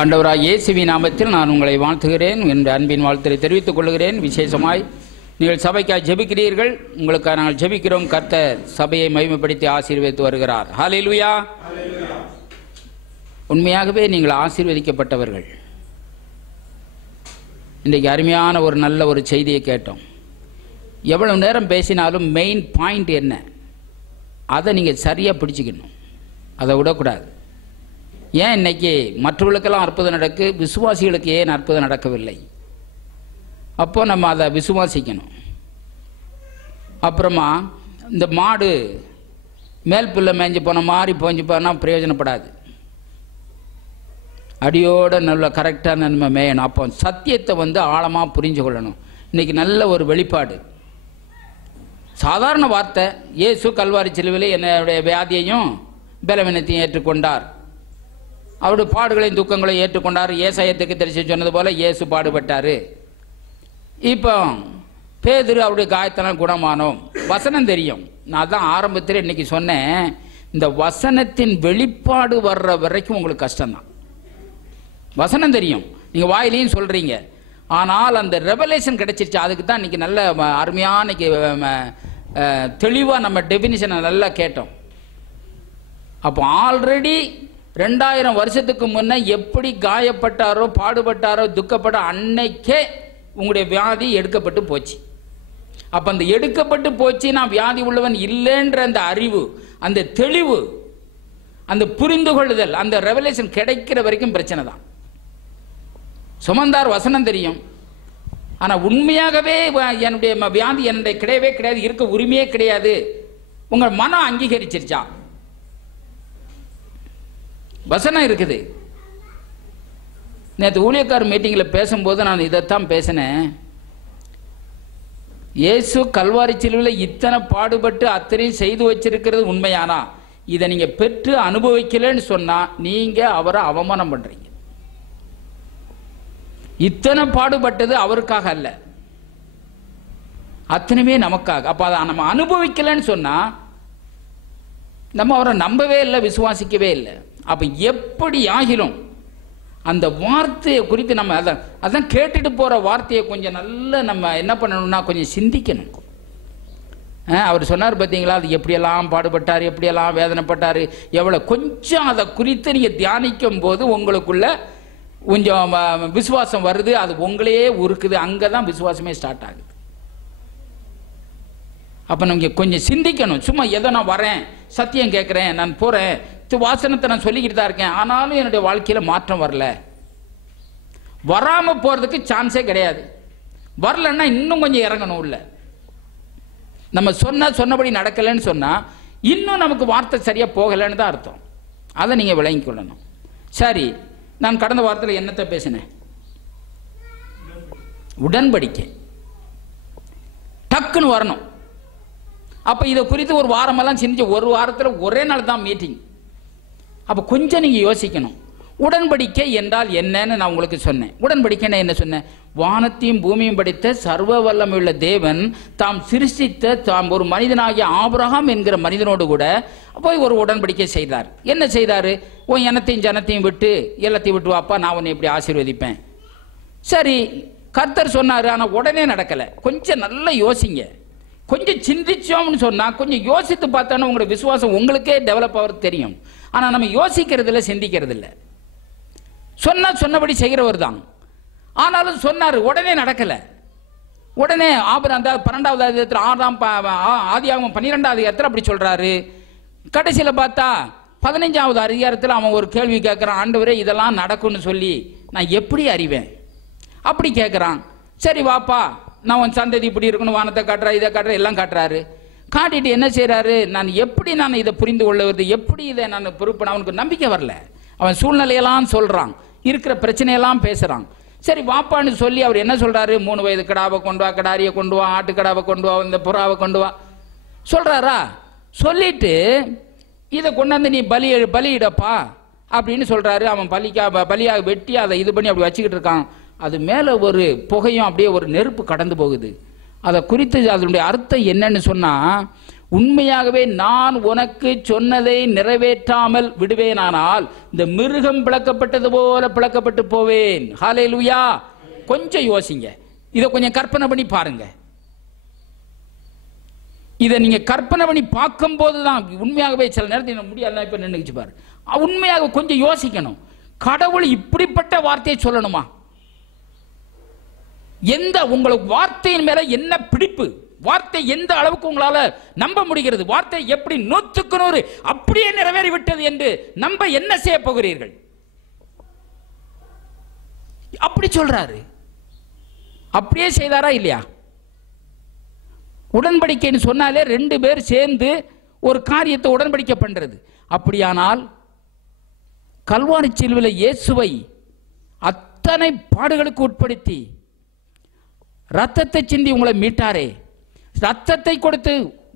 ஆண்டவராகிய இயேசுவின் நாமத்தில் நான் உங்களை வாழ்த்துகிறேன். என்ற அன்பின் வாழ்த்தை தெரிவித்துக் கொள்கிறேன். விசேஷமாய் நீங்கள் சபைக்காக ஜெபிக்கிறீர்கள். உங்களுக்காக நாங்கள் ஜெபிக்கிறோம். கர்த்தர் சபையை மகிமைப்படுத்தி ஆசீர்வதித்து வருகிறார். ஹல்லேலூயா. உண்மையாகவே நீங்கள் ஆசீர்வதிக்கப்பட்டவர்கள். இன்றைக்கு அருமையான ஒரு நல்ல ஒரு செய்தியை கேட்டோம். எவ்வளவு நேரம் பேசினாலும் மெயின் பாயிண்ட் என்ன, அதை நீங்கள் சரியாக பிடிச்சிக்கணும், அதை விடக்கூடாது. ஏன் இன்னைக்கு மற்றவர்களுக்கெல்லாம் அற்புதம் நடக்கு, விசுவாசிகளுக்கு ஏன் அற்புதம் நடக்கவில்லை? அப்போ நம்ம அதை விசுவாசிக்கணும். அப்புறமா இந்த மாடு மேல் புல்லை மேய்ஞ்சி போன மாதிரி போஞ்சு போனால் பிரயோஜனப்படாது. அடியோட நல்ல கரெக்டாக நம்ம மேயணும். அப்போ சத்தியத்தை ஆழமாக புரிஞ்சு கொள்ளணும். இன்னைக்கு நல்ல ஒரு வெளிப்பாடு. சாதாரண வார்த்தை, இயேசு கல்வாரி சிலுவையில் என்னுடைய வியாதியையும் பலவீனத்தையும் ஏற்றுக்கொண்டார், அவருடைய பாடுகளையும் துக்கங்களையும் ஏற்றுக்கொண்டார். ஏசாயத்துக்கு தெரிச்சு சொன்னது போல இயேசு பாடுபட்டார். இப்போ பேதுரு அவருடைய காயத்தெல்லாம் குணமானோம். வசனம் தெரியும். நான் தான் ஆரம்பத்தில் இன்னைக்கு சொன்னேன், இந்த வசனத்தின் வெளிப்பாடு வர்ற வரைக்கும் உங்களுக்கு கஷ்டம்தான். வசனம் தெரியும், நீங்கள் வாயிலையும் சொல்கிறீங்க, ஆனால் அந்த ரெவலேஷன் கிடைச்சிருச்சு. அதுக்கு தான் இன்னைக்கு நல்ல அருமையான இன்னைக்கு தெளிவாக நம்ம டெஃபினிஷனை நல்லா கேட்டோம். அப்போ ஆல்ரெடி 2000 வருஷத்துக்கு முன்னே எப்படி காயப்பட்டாரோ, பாடுபட்டாரோ, துக்கப்பட்ட அன்னைக்கே உங்களுடைய வியாதி எடுக்கப்பட்டு போச்சு. அப்போ அந்த எடுக்கப்பட்டு போச்சு, நான் வியாதி உள்ளவன் இல்லைன்ற அந்த அறிவு, அந்த தெளிவு, அந்த புரிந்து கொள்ளுதல், அந்த ரெவலேஷன் கிடைக்கிற வரைக்கும் பிரச்சனை தான். சுமந்தார் வசனம் தெரியும், ஆனால் உண்மையாகவே என்னுடைய வியாதி என்னுடைய கிடையவே கிடையாது, இருக்க உரிமையே கிடையாது, உங்கள் மனம் அங்கீகரிச்சிருச்சா? வசனம் இருக்குது. நேற்று ஊழியக்கார் மீட்டிங்கில் பேசும்போது நான் இதைத்தான் பேசினேன். இயேசு கல்வாரி சிலுவையில் இத்தனை பாடுபட்டு அத்தனையும் செய்து வச்சிருக்கிறது உண்மையானா, இதை நீங்கள் பெற்று அனுபவிக்கலன்னு சொன்னால் நீங்கள் அவரை அவமானம் பண்ணுறீங்க. இத்தனை பாடுபட்டது அவருக்காக அல்ல, அத்தனையுமே நமக்காக. அப்போ அதை நம்ம அனுபவிக்கலன்னு சொன்னால் நம்ம அவரை நம்பவே இல்லை, விசுவாசிக்கவே இல்லை. அப்போ எப்படி ஆகிலும் அந்த வார்த்தையை குறித்து நம்ம அதான் கேட்டுட்டு போகிற வார்த்தையை கொஞ்சம் நல்ல நம்ம என்ன பண்ணணும்னா கொஞ்சம் சிந்திக்கணும். அவர் சொன்னார் பார்த்தீங்களா, அது எப்படியெல்லாம் பாடுபட்டார், எப்படியெல்லாம் வேதனைப்பட்டார், எவ்வளோ, கொஞ்சம் அதை குறித்து நீங்கள் தியானிக்கும் போது உங்களுக்குள்ள கொஞ்சம் விசுவாசம் வருது. அது உங்களையே உருக்குது. அங்கே தான் விசுவாசமே ஸ்டார்ட் ஆகுது. அப்போ நீங்கள் கொஞ்சம் சிந்திக்கணும். சும்மா ஏதோ நான் வரேன், சத்தியம் கேட்குறேன், நான் போகிறேன், வாசனத்தை நான் சொல்லிக்கிட்டு தான் இருக்கேன், ஆனாலும் என்னுடைய வாழ்க்கையில் மாற்றம் வரல. வராமல் போகிறதுக்கு சான்ஸே கிடையாது. வரலன்னா இன்னும் கொஞ்சம் இறங்கணும் உள்ள. நம்ம சொன்னபடி நடக்கலைன்னு சொன்னால் இன்னும் நமக்கு வார்த்தை சரியாக போகலைன்னு தான் அர்த்தம். அதை நீங்கள் விளங்கிக் கொள்ளணும். சரி, நான் கடந்த வாரத்தில் என்னத்தை பேசினேன்? உடன்படிக்கை டக்குன்னு வரணும். அப்போ இதை குறித்து ஒரு வாரமெல்லாம் சிந்திச்சு, ஒரு வாரத்தில் ஒரே நாள் தான் மீட்டிங். அப்போ கொஞ்சம் நீங்கள் யோசிக்கணும். உடன்படிக்கை என்றால் என்னன்னு நான் உங்களுக்கு சொன்னேன். உடன்படிக்கைன்னா என்ன சொன்னேன்? வானத்தையும் பூமியும் படைத்த சர்வ வல்லமையுள்ள தேவன் தாம் சிருஷ்டித்த தாம் ஒரு மனிதனாகிய ஆபிரகாம் என்கிற மனிதனோடு கூட போய் ஒரு உடன்படிக்கை செய்தார். என்ன செய்தார்? உன் இனத்தையும் ஜனத்தையும் விட்டு எல்லாத்தையும் விட்டு வாப்பா, நான் உன்னை இப்படி ஆசீர்வதிப்பேன். சரி, கர்த்தர் சொன்னார், ஆனால் உடனே நடக்கலை. கொஞ்சம் நல்லா யோசிங்க. கொஞ்சம் சிந்திச்சோம்னு சொன்னால், கொஞ்சம் யோசித்து பார்த்தானே உங்களோட விசுவாசம் உங்களுக்கே டெவலப் ஆகிறது தெரியும். ஆனால் நம்ம யோசிக்கிறது இல்லை, சிந்திக்கிறது இல்லை. சொன்னபடி செய்கிறவர் தான். ஆனாலும் சொன்னார், உடனே நடக்கலை. உடனே ஆபிரகாம் 12வது அதிகாரத்தில் ஆதியாகமம் 12வது அதிகாரத்தில் அப்படி சொல்றாரு. கடைசியில் பார்த்தா 15வது அதிகாரத்தில் அவன் ஒரு கேள்வி கேட்குறான், ஆண்டவரே இதெல்லாம் நடக்கும்னு சொல்லி நான் எப்படி அறிவேன்? அப்படி கேட்குறான். சரி வாப்பா, நான் உன் சந்ததி இப்படி இருக்கணும், வானத்தை காட்டுறா, இதை காட்டுற, எல்லாம் காட்டுறாரு. காட்டிட்டு என்ன செய்யறாரு? நான் எப்படி நான் இதை புரிந்து கொள்ளுவது, எப்படி இதை நான் பொறுப்பேன்? அவனுக்கு நம்பிக்கை வரல. அவன் சூழ்நிலையெல்லாம் சொல்றான், இருக்கிற பிரச்சனையெல்லாம் பேசுறான். சரி வாப்பான்னு சொல்லி அவர் என்ன சொல்றாரு? 3 வயது கிடாவை கொண்டு வா, கிடாரியை கொண்டு வா, ஆட்டுக்கடாவை கொண்டு வா, இந்த புறாவை கொண்டு வா சொல்றாரா? சொல்லிட்டு இதை கொண்டாந்து நீ பலியிடப்பா அப்படின்னு சொல்றாரு. அவன் பலியாக வெட்டி அதை இது பண்ணி அப்படி வச்சுக்கிட்டு இருக்கான். அது மேலே ஒரு புகையும் அப்படியே ஒரு நெருப்பு கடந்து போகுது. அதை குறித்து அதனுடைய அர்த்தம் என்னன்னு சொன்னால், உண்மையாகவே நான் உனக்கு சொன்னதை நிறைவேற்றாமல் விடுவேனானால் இந்த மிருகம் பிளக்கப்பட்டது போல பிளக்கப்பட்டு போவேன். ஹல்லேலூயா. கொஞ்சம் யோசிங்க, இதை கொஞ்சம் கற்பனை பண்ணி பாருங்க. இதை நீங்க கற்பனை பண்ணி பார்க்கும் போதுதான் உண்மையாகவே சில நேரத்தில் முடியல. இப்ப நின்றுச்சு பாரு, உண்மையாக கொஞ்சம் யோசிக்கணும். கடவுள் இப்படிப்பட்ட வார்த்தையை சொல்லணுமா? எந்த உங்களுக்கு வார்த்தையின் மேல என்ன பிடிப்பு, வார்த்தை எந்த அளவுக்கு உங்களால நம்ப முடிகிறது, வார்த்தை எப்படி 100க்கு 100 அப்படியே நிறைவேறிவிட்டது என்று நம்ப என்ன செய்ய போகிறீர்கள்? அப்படி சொல்றாரு. அப்படியே செய்தாரா இல்லையா? உடன்படிக்கைன்னு சொன்னாலே 2 பேர் சேர்ந்து ஒரு காரியத்தை உடன்படிக்கை பண்றது. அப்படியானால் கல்வாரி சிலுவையில் இயேசுவை அத்தனை பாடுகளுக்கு உட்படுத்தி ரத்தத்தை சிந்தி உங்களை மீட்டாரே, ரத்தத்தை கொடுத்து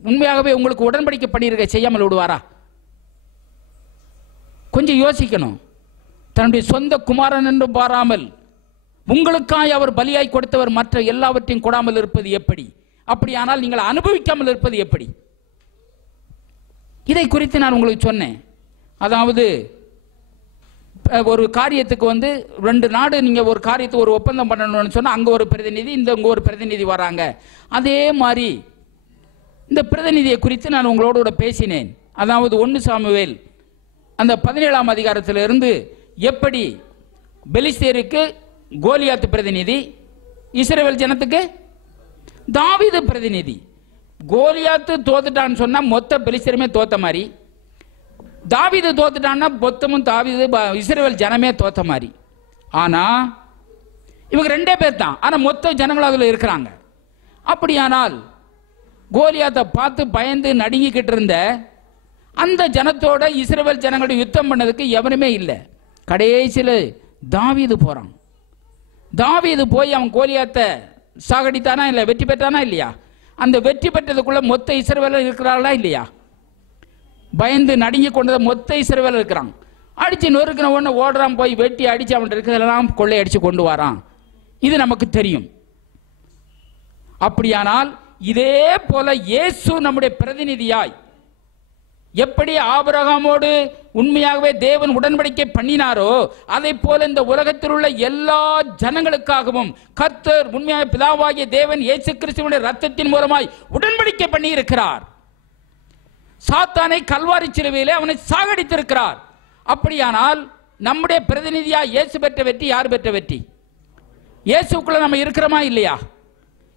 உண்மையாகவே உங்களுக்கு உடன்படிக்கை பண்ணியிருக்க செய்யாமல் விடுவாரா? கொஞ்சம் யோசிக்கணும். தன்னுடைய சொந்த குமாரன் என்று பாராமல் உங்களுக்காய் அவர் பலியாய் கொடுத்தவர் மற்ற எல்லாவற்றையும் கொடாமல் இருப்பது எப்படி? அப்படியானால் நீங்கள் அனுபவிக்காமல் இருப்பது எப்படி? இதை குறித்து நான் உங்களுக்கு சொன்னேன். அதாவது ஒரு காரியத்துக்கு 2 நாடு நீங்க ஒரு காரியத்தை ஒரு ஒப்பந்தம் பண்ணணும்னு சொன்னா அங்க ஒரு பிரதிநிதி, இங்க ஒரு பிரதிநிதி வராங்க. அதே மாதிரி இந்த பிரதிநிதியை குறித்து நான் உங்களோட பேசினேன். அதாவது 1 சாமுவேல் அந்த 17ஆம் அதிகாரத்திலிருந்து எப்படி பெலிஸ்தேருக்கு கோலியாத்து பிரதிநிதி, இஸ்ரவேல் ஜனத்துக்கு தாவீது பிரதிநிதி. கோலியாத்து தோத்துட்டான்னு சொன்னா மொத்த பெலிஸ்தருமே தோத்த மாதிரி, தாவீது தோத்துட்டான்னா மொத்தமும் தாவீது இஸ்ரவேல் ஜனமே தோத்த மாதிரி. ஆனா இவங்க 2 பேர் தான், ஆனா மொத்த ஜனங்கள் அதுல இருக்கிறாங்க. அப்படியானால் கோலியாத்தை பார்த்து பயந்து நடுங்கிக்கிட்டு இருந்த அந்த ஜனத்தோட இஸ்ரவேல் ஜனங்களோட யுத்தம் பண்ணதுக்கு எவனுமே இல்லை. கடைசியில் தாவீது போறான். தாவீது போய் அவன் கோலியாத்தை சாகடித்தானா இல்லை, வெற்றி பெற்றானா இல்லையா? அந்த வெற்றி பெற்றதுக்குள்ள மொத்த இஸ்ரவேலர் இருக்கிறார்களா இல்லையா? பயந்து நடுங்கி கொண்டதை மொத்த இஸ்ரவேலர் இருக்கிறான். அடிச்சு நொறுக்கின உடனே ஓடுறான், போய் வெட்டி அடிச்சு அவன் இருக்கிறதெல்லாம் கொள்ளை அடிச்சு கொண்டு வரான். இது நமக்கு தெரியும். அப்படியானால் இதே போல இயேசு நம்முடைய பிரதிநிதியாய் எப்படி ஆபிரகாமோடு உண்மையாகவே தேவன் உடன்படிக்கை பண்ணினாரோ அதை போல இந்த உலகத்தில் உள்ள எல்லா ஜனங்களுக்காகவும் கர்த்தர் உண்மையாக பிதாவாகிய தேவன் இயேசு கிறிஸ்துவின் ரத்தத்தின் மூலமாய் உடன்படிக்கை பண்ணி இருக்கிறார். சாத்தானை கல்வாரி சிலுவையிலே அவனை சாகடித்திருக்கிறார். அப்படியானால் நம்முடைய பிரதிநிதியா இயேசு பெற்ற வெற்றி யார் பெற்ற வெற்றி? இயேசுக்குள்ள நம்ம இருக்கிறோமா இல்லையா?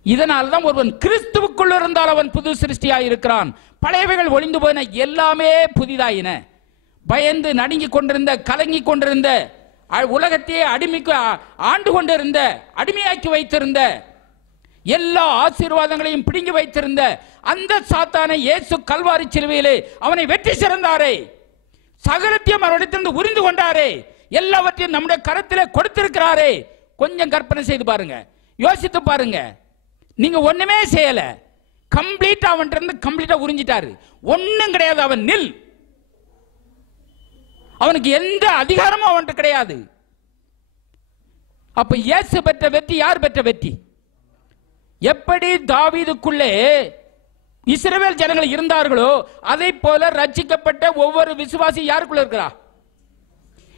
இதனால்தான் ஒருவன் கிறிஸ்துவுக்குள் இருந்தால் அவன் புது சிருஷ்டியாய் இருக்கிறான், பழையவைகள் ஒளிந்து போயின, எல்லாமே புதிதாயின. பயந்து நடுங்கி கொண்டிருந்த, கலங்கி கொண்டிருந்த, உலகத்தையே ஆண்டு கொண்டிருந்த, அடிமையாக்கி வைத்திருந்த, எல்லா ஆசீர்வாதங்களையும் பிடுங்கி வைத்திருந்த அந்த சாத்தானை இயேசு கல்வாரி சிலுவையிலே அவனை வெற்றி சிறந்தாரே, சகலத்தையும் அவரிடத்திலிருந்து உரிந்து கொண்டாரே, எல்லாவற்றையும் நம்முடைய கரத்திலே கொடுத்திருக்கிறாரே. கொஞ்சம் கற்பனை செய்து பாருங்க, யோசித்து பாருங்க. நீங்க ஒண்ணுமே செய்யல, கம்ப்ளீட்டா அவன் இருந்து கம்ப்ளீட்டா உறிஞ்சிட்டாரு. ஒண்ணும் கிடையாது, அவன் நில். அவனுக்கு எந்த அதிகாரமும் அவன்கிட்ட கிடையாது. அப்ப இயேசு பெற்ற வெற்றி யார் பெற்ற வெற்றி? எப்படி தாவீதுக்குள்ளே இஸ்ரவேல் ஜனங்கள் இருந்தார்களோ அதை போல ரட்சிக்கப்பட்ட ஒவ்வொரு விசுவாசி யாருக்குள்ள இருக்கிறா?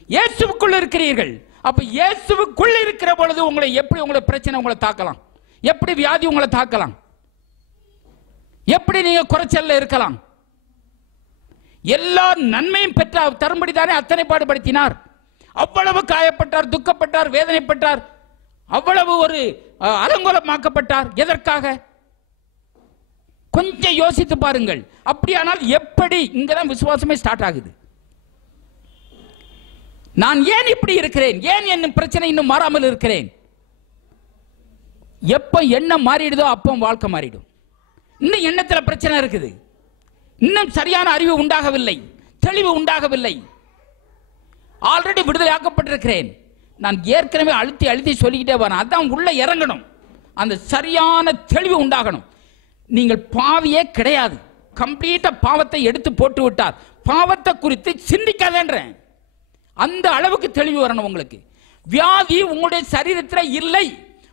இயேசுவுக்குள்ள இருக்கிறீர்கள். அப்ப இயேசுவுக்குள்ள இருக்கிற பொழுது உங்களை எப்படி உங்களை பிரச்சனை உங்களை தாக்கலாம், எப்படி வியாதி உங்களை தாக்கலாம், எப்படி நீங்க குறைச்சல்ல இருக்கலாம். எல்லா நன்மையும் பெற்ற தரும்படிதானே அத்தனை பாடுபடுத்தினார். அவ்வளவு காயப்பட்டார், துக்கப்பட்டார், வேதனைப்பட்டார், அவ்வளவு ஒரு அலங்கோலமாக்கப்பட்டார். எதற்காக? கொஞ்சம் யோசித்து பாருங்கள். அப்படியானால் எப்படி? இங்கதான் விசுவாசமே ஸ்டார்ட் ஆகுது. நான் ஏன் இப்படி இருக்கிறேன், ஏன் என்ன பிரச்சனை இன்னும் மாறாமல் இருக்கிறேன்? எப்ப எண்ணம் மாறிடுதோ அப்போ வாழ்க்கை மாறிடும். இன்னும் எண்ணத்துல பிரச்சனை இருக்குது, இன்னும் சரியான அறிவு உண்டாகவில்லை, தெளிவு உண்டாகவில்லை. ஆல்ரெடி விடுதலை ஆக்கப்பட்டிருக்கிறேன். நான் ஏற்கனவே அழுத்தி அழுத்தி சொல்லிக்கிட்டே வரேன். அதான் உள்ள இறங்கணும், அந்த சரியான தெளிவு உண்டாகணும். நீங்கள் பாவியே கிடையாது, கம்ப்ளீட்டா பாவத்தை எடுத்து போட்டு விட்டார். பாவத்தை குறித்து சிந்திக்காதேன்றேன். அந்த அளவுக்கு தெளிவு வரணும் உங்களுக்கு. வியாதி உங்களுடைய சரீரத்தில் இல்லை,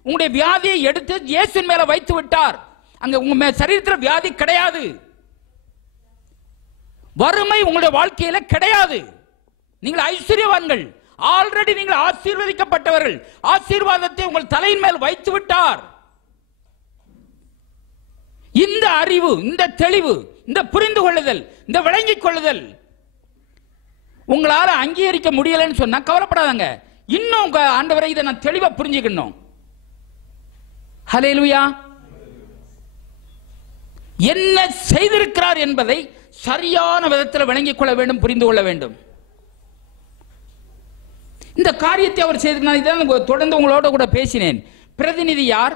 உங்களுடைய வியாதியை எடுத்து இயேசுவின் மேல வைத்து விட்டார். அங்க உங்க சரீரத்தில் வியாதி கிடையாது. வறுமை உங்களுடைய வாழ்க்கையில கிடையாது. நீங்கள் ஐஸ்வர்யவான்கள். ஆல்ரெடி நீங்கள் ஆசீர்வதிக்கப்பட்டவர்கள். ஆசீர்வாதத்தை உங்கள் தலையின் மேல் வைத்து விட்டார். இந்த அறிவு, இந்த தெளிவு, இந்த புரிந்து கொள்ளுதல், இந்த விளங்கிக் கொள்ளுதல் உங்களால அங்கீகரிக்க முடியலன்னு சொன்னா கவலைப்படாதங்க. இன்னும் ஆண்டவரை இதை நான் தெளிவா புரிஞ்சுக்கணும். ஹல்லேலூயா. என்ன செய்திருக்கிறார் என்பதை சரியான விதத்தில் விளங்கிக் கொள்ள வேண்டும், புரிந்து கொள்ள வேண்டும். இந்த காரியத்தை அவர் செய்திருக்கிறார். தொடர்ந்து உங்களோட கூட பேசினேன். பிரதிநிதி யார்?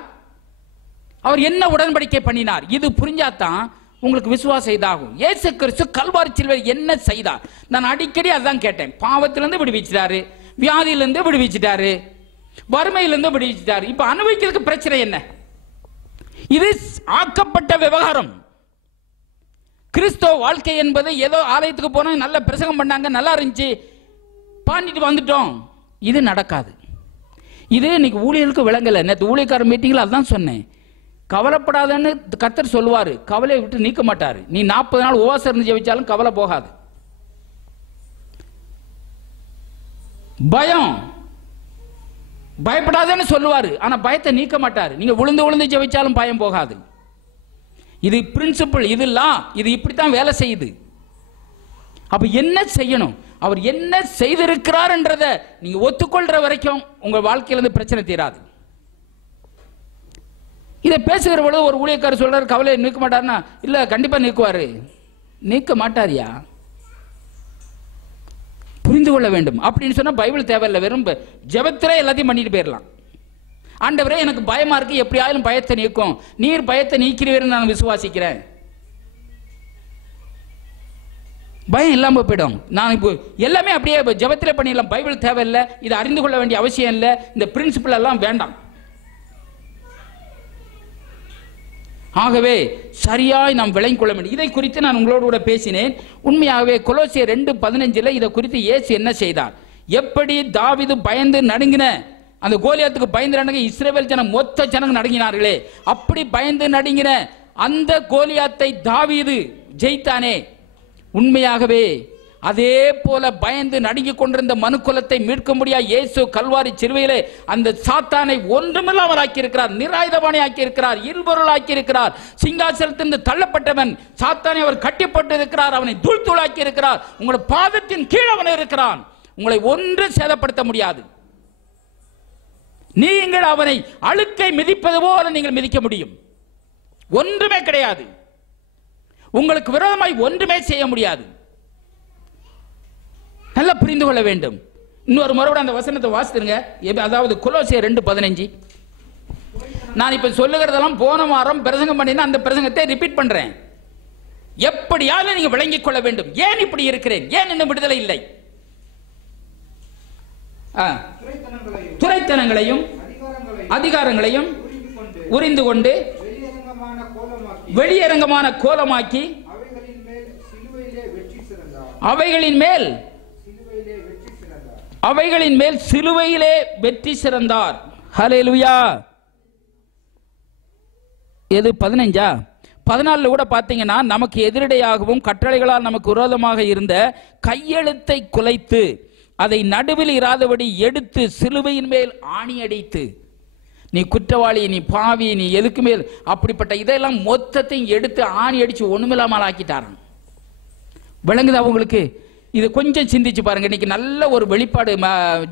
அவர் என்ன உடன்படிக்கை பண்ணினார்? இது புரிஞ்சாதான் உங்களுக்கு விசுவாசம் இதாகும். இயேசு கிறிஸ்து கல்வாரி சிலுவையில் என்ன செய்தார்? நான் அடிக்கடி அதான் கேட்டேன். பாவத்திலிருந்து விடுவிச்சிட்டாரு, வியாதியிலிருந்து விடுவிச்சிட்டாரு, வறுமையிலிருந்து விடுவிச்சிட்டாரு. இப்ப அனுபவிக்கிறதுக்கு பிரச்சனை என்ன? இது ஆக்கப்பட்ட விவகாரம். கிறிஸ்தவ வாழ்க்கை என்பது ஏதோ ஆலயத்துக்கு போனோம், நல்ல பிரசங்கம் பண்ணாங்க, நல்லா இருந்துச்சு, பாண்டிட்டு வந்துட்டோம். இது நடக்காது. இது இன்னைக்கு ஊழியர்களுக்கு விளங்கல. நேற்று ஊழியக்கார மீட்டிங்கில் அதான் சொன்னேன். கவலைப்படாதன்னு கர்த்தர் சொல்லுவாரு, கவலையை விட்டு நீக்க மாட்டாரு. நீ 40 நாள் உபவாசம் இருந்து ஜெபிச்சாலும் கவலை போகாது. பயம், பயப்படாதன்னு சொல்லுவாரு, ஆனா பயத்தை நீக்க மாட்டாரு. நீங்க விழுந்து விழுந்து ஜெபிச்சாலும் பயம் போகாது. இது பிரின்சிபிள், இது லா, இது இப்படித்தான் வேலை செய்யுது. அப்ப என்ன செய்யணும்? அவர் என்ன செய்திருக்கிறார் என்றதை நீங்க ஒத்துக்கொள்ற வரைக்கும் உங்க வாழ்க்கையிலிருந்து பிரச்சனை தீராது. இதை பேசுகிற பொழுது ஒரு ஊழியக்காரர் சொல்றாரு, கவலையை நீக்க மாட்டாருன்னா, இல்ல கண்டிப்பா நீக்குவாரு. நீக்க மாட்டாரியா? புரிந்து கொள்ள வேண்டும். அப்படின்னு சொன்னா பைபிள் தேவையில்லை, வெறும் ஜெபத்திலே எல்லாத்தையும் பண்ணிட்டு போயிடலாம். ஆண்டவரே எனக்கு பயமா இருக்கு, எப்படியாவது பயத்தை நீக்கும், நீர் பயத்தை நீக்கிறீர் நான் விசுவாசிக்கிறேன். பயம் இல்லாம போயிடும். நான் இப்போ எல்லாமே அப்படியே ஜெபத்திலே பண்ணிடலாம். பைபிள் தேவையில்லை, இதை அறிந்து கொள்ள வேண்டிய அவசியம் இல்லை, இந்த பிரின்சிபல் எல்லாம் வேண்டாம். ஆகவே சரியாய் நாம் விளங்கிக் கொள்ள வேண்டும். இதை குறித்து நான் உங்களோடு கூட பேசினேன். உண்மையாகவே கொலோசியர் 2:15 இதை குறித்து இயேசு என்ன செய்தார், எப்படி தாவீது பயந்து நடுங்கின, அந்த கோலியாத்துக்கு பயந்து நடுங்க இஸ்ரவேல் ஜனம் மொத்த ஜனம் நடுங்கினார்களே, அப்படி பயந்து நடுங்கின அந்த கோலியாத்தை தாவீது ஜெயித்தானே. உண்மையாகவே அதே போல பயந்து நடுங்கிக் கொண்டிருந்த மனுக்குலத்தை மீட்க முடியாது இயேசு கல்வாரி சிலுவையிலே அந்த சாத்தானை ஒன்றுமில்லாமல் ஆக்கியிருக்கிறார், நிராயுதபாணி ஆக்கியிருக்கிறார், இருபொருள் ஆக்கியிருக்கிறார். சிங்காசனத்திலிருந்து தள்ளப்பட்டவன் சாத்தானை அவர் கட்டிப்பட்டு இருக்கிறார், அவனை தூள் தூளாக்கி இருக்கிறார். உங்களுடைய பாதத்தின் கீழ் அவன் இருக்கிறான். உங்களை ஒன்று சேதப்படுத்த முடியாது. நீங்கள் அவனை அழுக்கை மிதிப்பது போல நீங்கள் மிதிக்க முடியும். ஒன்றுமே கிடையாது. உங்களுக்கு விரோதமாய் ஒன்றுமே செய்ய முடியாது. நல்லா புரிந்து கொள்ள வேண்டும். இன்னொரு மறுபடியும் அந்த வசனத்தை வாசித்துருங்க. அதாவது கொலோசியர் 2:15. நான் இப்ப சொல்லுகிறதெல்லாம் போன வாரம் பிரசங்கம் பண்ணினா அந்த பிரசங்கத்தை ரிப்பீட் பண்றேன். எப்படியாவது நீங்க விளங்கிக் கொள்ள வேண்டும். ஏன் இப்படி இருக்கிறேன், ஏன் இன்னும் விடுதலை இல்லை? துரைத்தனங்களையும் அதிகாரங்களையும் உரிந்து கொண்டு வெளியரங்கமான கோலமாக்கி அவைகளின் மேல் சிலுவையிலே வெற்றி சிறந்தார். ஹல்லேலூயா. எது 15? 14 கூட பார்த்தீங்கன்னா, நமக்கு எதிரடையாகவும் கட்டளைகளால் நமக்கு விரோதமாக இருந்த கையெழுத்தை குலைத்து அதை நடுவில் இராதபடி எடுத்து சிலுவையின் மேல் ஆணி அடித்து, நீ குற்றவாளி, நீ பாவி, நீ எதுக்கு மேல் அப்படிப்பட்ட இதெல்லாம் மொத்தத்தையும் எடுத்து ஆணி அடிச்சு ஒண்ணுமில்லாமல் ஆக்கிட்டாரான். விளங்குதா உங்களுக்கு? இது கொஞ்சம் சிந்திச்சு பாருங்க. இன்னைக்கு நல்ல ஒரு வெளிப்பாடு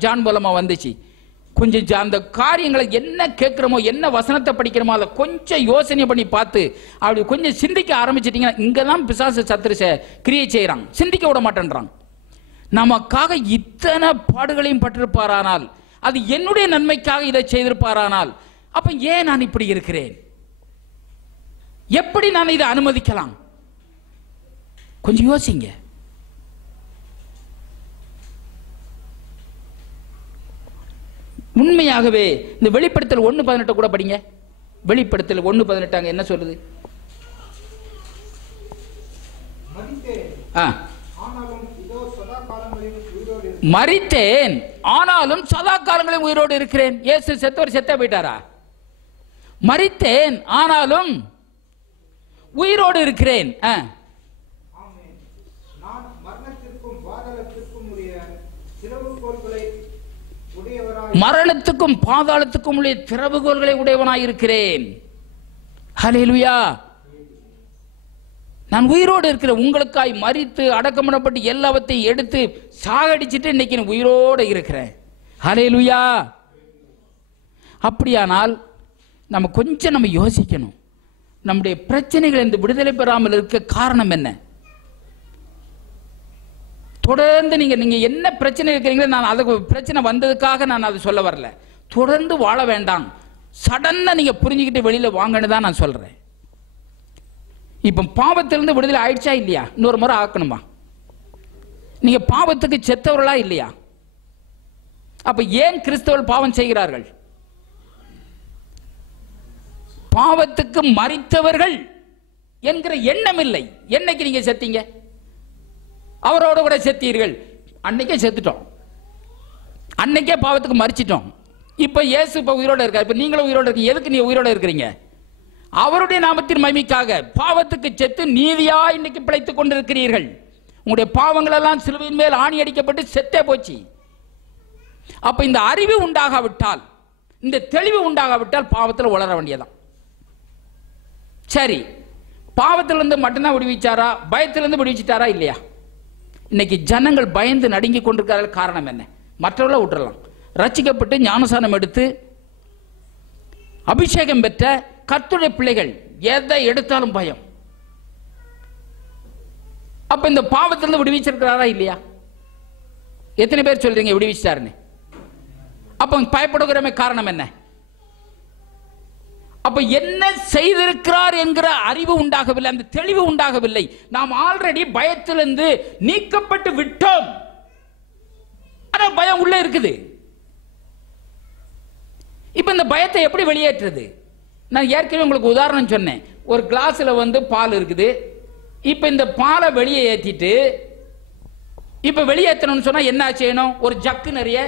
ஜான் மூலமா வந்துச்சு. கொஞ்சம் அந்த காரியங்களை என்ன கேட்கிறோமோ, என்ன வசனத்தை படிக்கிறோமோ, அதை கொஞ்சம் யோசனை பண்ணி பார்த்து அப்படி கொஞ்சம் சிந்திக்க ஆரம்பிச்சிட்டீங்கன்னா, இங்கதான் பிசாசு சத்துரு கிரியை செய்யறான், சிந்திக்க விட மாட்டேன்றான். நமக்காக இத்தனை பாடுகளையும் பட்டிருப்பாரானால், அது என்னுடைய நன்மைக்காக இதை செய்திருப்பாரானால், அப்ப ஏன் நான் இப்படி இருக்கிறேன்? எப்படி நான் இதை அனுமதிக்கலாம்? கொஞ்சம் யோசிங்க. உண்மையாகவே இந்த வெளிப்படுத்தல் 1:18 கூட படிங்க. வெளிப்படுத்தல் 1:18 அங்க என்ன சொல்லுது? மரித்தேன் ஆனாலும் சதா காலங்களிலும் உயிரோடு இருக்கிறேன். இயேசு செத்தவர் செத்த போயிட்டாரா? மரித்தேன் ஆனாலும் உயிரோடு இருக்கிறேன். மரணத்துக்கும் பாதாளத்துக்கும் உள்ள திறவுகோல்களை உடையவனாய் இருக்கிறேன். ஹல்லேலூயா. நான் உயிரோடு இருக்கிறேன். உங்களுக்காய் மரித்து அடக்கம் பண்ணப்பட்டு எல்லாவற்றையும் எடுத்து சாகடிச்சிட்டு இன்னைக்கு நான் உயிரோடு இருக்கிறேன். ஹல்லேலூயா. அப்படியானால் நம்ம கொஞ்சம் யோசிக்கணும். நம்முடைய பிரச்சனைகள் இந்த விடுதலை பெறாமல் இருக்க காரணம் என்ன? தொடர்ந்து நீங்க என்ன பிரச்சனை இருக்கிறீங்களோ, நான் அதை பிரச்சனை வந்ததுக்காக நான் அதை சொல்ல வரல. தொடர்ந்து வாழ வேண்டாம். சடனா நீங்க புரிஞ்சுக்கிட்டு வெளியில வாங்கன்னு தான் நான் சொல்றேன். இப்ப பாவத்திலிருந்து விடுதலை ஆயிடுச்சா இல்லையா? இன்னொரு முறை ஆக்கணுமா? நீங்க பாவத்துக்கு செத்தவர்களா இல்லையா? அப்ப ஏன் கிறிஸ்தவர்கள் பாவம் செய்கிறார்கள்? பாவத்துக்கு மரித்தவர்கள் என்கிற எண்ணம் இல்லை. என்னைக்கு நீங்க செத்தீங்க? அவரோட கூட செத்தீர்கள். அன்னைக்கே செத்துட்டோம். அன்னைக்கே பாவத்துக்கு மரிச்சிட்டோம். இப்ப இயேசு இப்ப உயிரோட இருக்கார். இப்ப நீங்களும் உயிரோட இருக்கீங்க. எதுக்கு நீ உயிரோட இருக்கிறீங்க? அவருடைய நாமத்தின் மகிமைக்காக. பாவத்துக்கு செத்து நீதியா இன்னைக்கு பிழைத்துக் கொண்டிருக்கிறீர்கள். உங்களுடைய பாவங்கள் எல்லாம் சிலுவையின் மேல் ஆணி அடிக்கப்பட்டு செத்தே போச்சு. அப்ப இந்த அறிவு உண்டாகாவிட்டால், இந்த தெளிவு உண்டாகாவிட்டால் பாவத்தில் உளர வேண்டியதான். சரி, பாவத்திலிருந்து மட்டும்தான் விடுவிச்சாரா? பயத்திலிருந்து விடுவிச்சிட்டாரா இல்லையா? இன்னைக்கு ஜனங்கள் பயந்து நடுங்கி கொண்டிருக்கிறார்கள். காரணம் என்ன? மற்றவர்கள விட்டுறலாம். ரட்சிக்கப்பட்டு ஞானசானம் எடுத்து அபிஷேகம் பெற்ற கர்த்தருடைய பிள்ளைகள் எதை எடுத்தாலும் பயம். அப்ப இந்த பாவத்திலிருந்து விடுவிச்சிருக்கிறாரா இல்லையா? எத்தனை பேர் சொல்றீங்க விடுவிச்சிட்டாருன்னு? அப்ப பயப்படுகிறமே காரணம் என்ன? அப்ப என்ன செய்திருக்கிறார் என்கிற அறிவு உண்டாகவில்லை, அந்த தெளிவு உண்டாகவில்லை. நாம் ஆல்ரெடி பயத்திலிருந்து நீக்கப்பட்டு விட்டோம். ஆனா பயம் உள்ள இருக்குது. இப்ப இந்த பயத்தை எப்படி வெளியேற்றுறது? நான் ஏற்கனவே உங்களுக்கு உதாரணம் சொன்னேன். ஒரு கிளாஸ்ல பால் இருக்குது. இப்ப இந்த பாலை வெளியே ஏற்றிட்டு இப்ப வெளியேற்றணும்னு சொன்னா என்ன செய்யணும்? ஒரு ஜக்கு நிறைய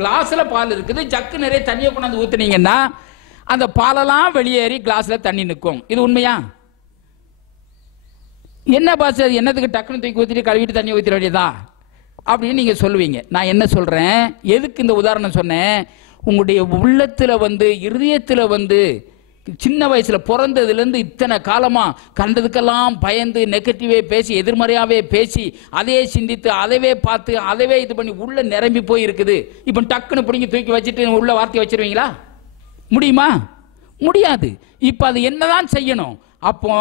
கிளாஸ்ல பால் இருக்குது, ஜக்கு நிறைய தண்ணியை கொண்டாந்து ஊத்துனீங்கன்னா அந்த பாலெல்லாம் வெளியேறி கிளாஸ்ல தண்ணி நிற்கும். இது உண்மையா? என்ன பாஸ், என்னத்துக்கு டக்குன்னு தூக்கி ஊத்திட்டு கழுவிட்டு தண்ணி ஊத்திட வேண்டியதா அப்படின்னு நீங்க சொல்லுவீங்க. நான் என்ன சொல்றேன், எதுக்கு இந்த உதாரணம் சொன்னேன்? உங்களுடைய உள்ளத்துல இருதயத்துல சின்ன வயசுல பிறந்ததுல இருந்து இத்தனை காலமா கண்டதுக்கெல்லாம் பயந்து நெகட்டிவே பேசி, எதிர்மறையாவே பேசி, அதையே சிந்தித்து, அதவே பார்த்து, அதவே இது பண்ணி உள்ள நிரம்பி போய் இருக்குது. இப்ப டக்குன்னு பிடிங்கி தூக்கி வச்சுட்டு உள்ள வார்த்தை வச்சிருவீங்களா? முடியுமா? முடியாது. இப்ப அது என்னதான் செய்யணும்? அப்போ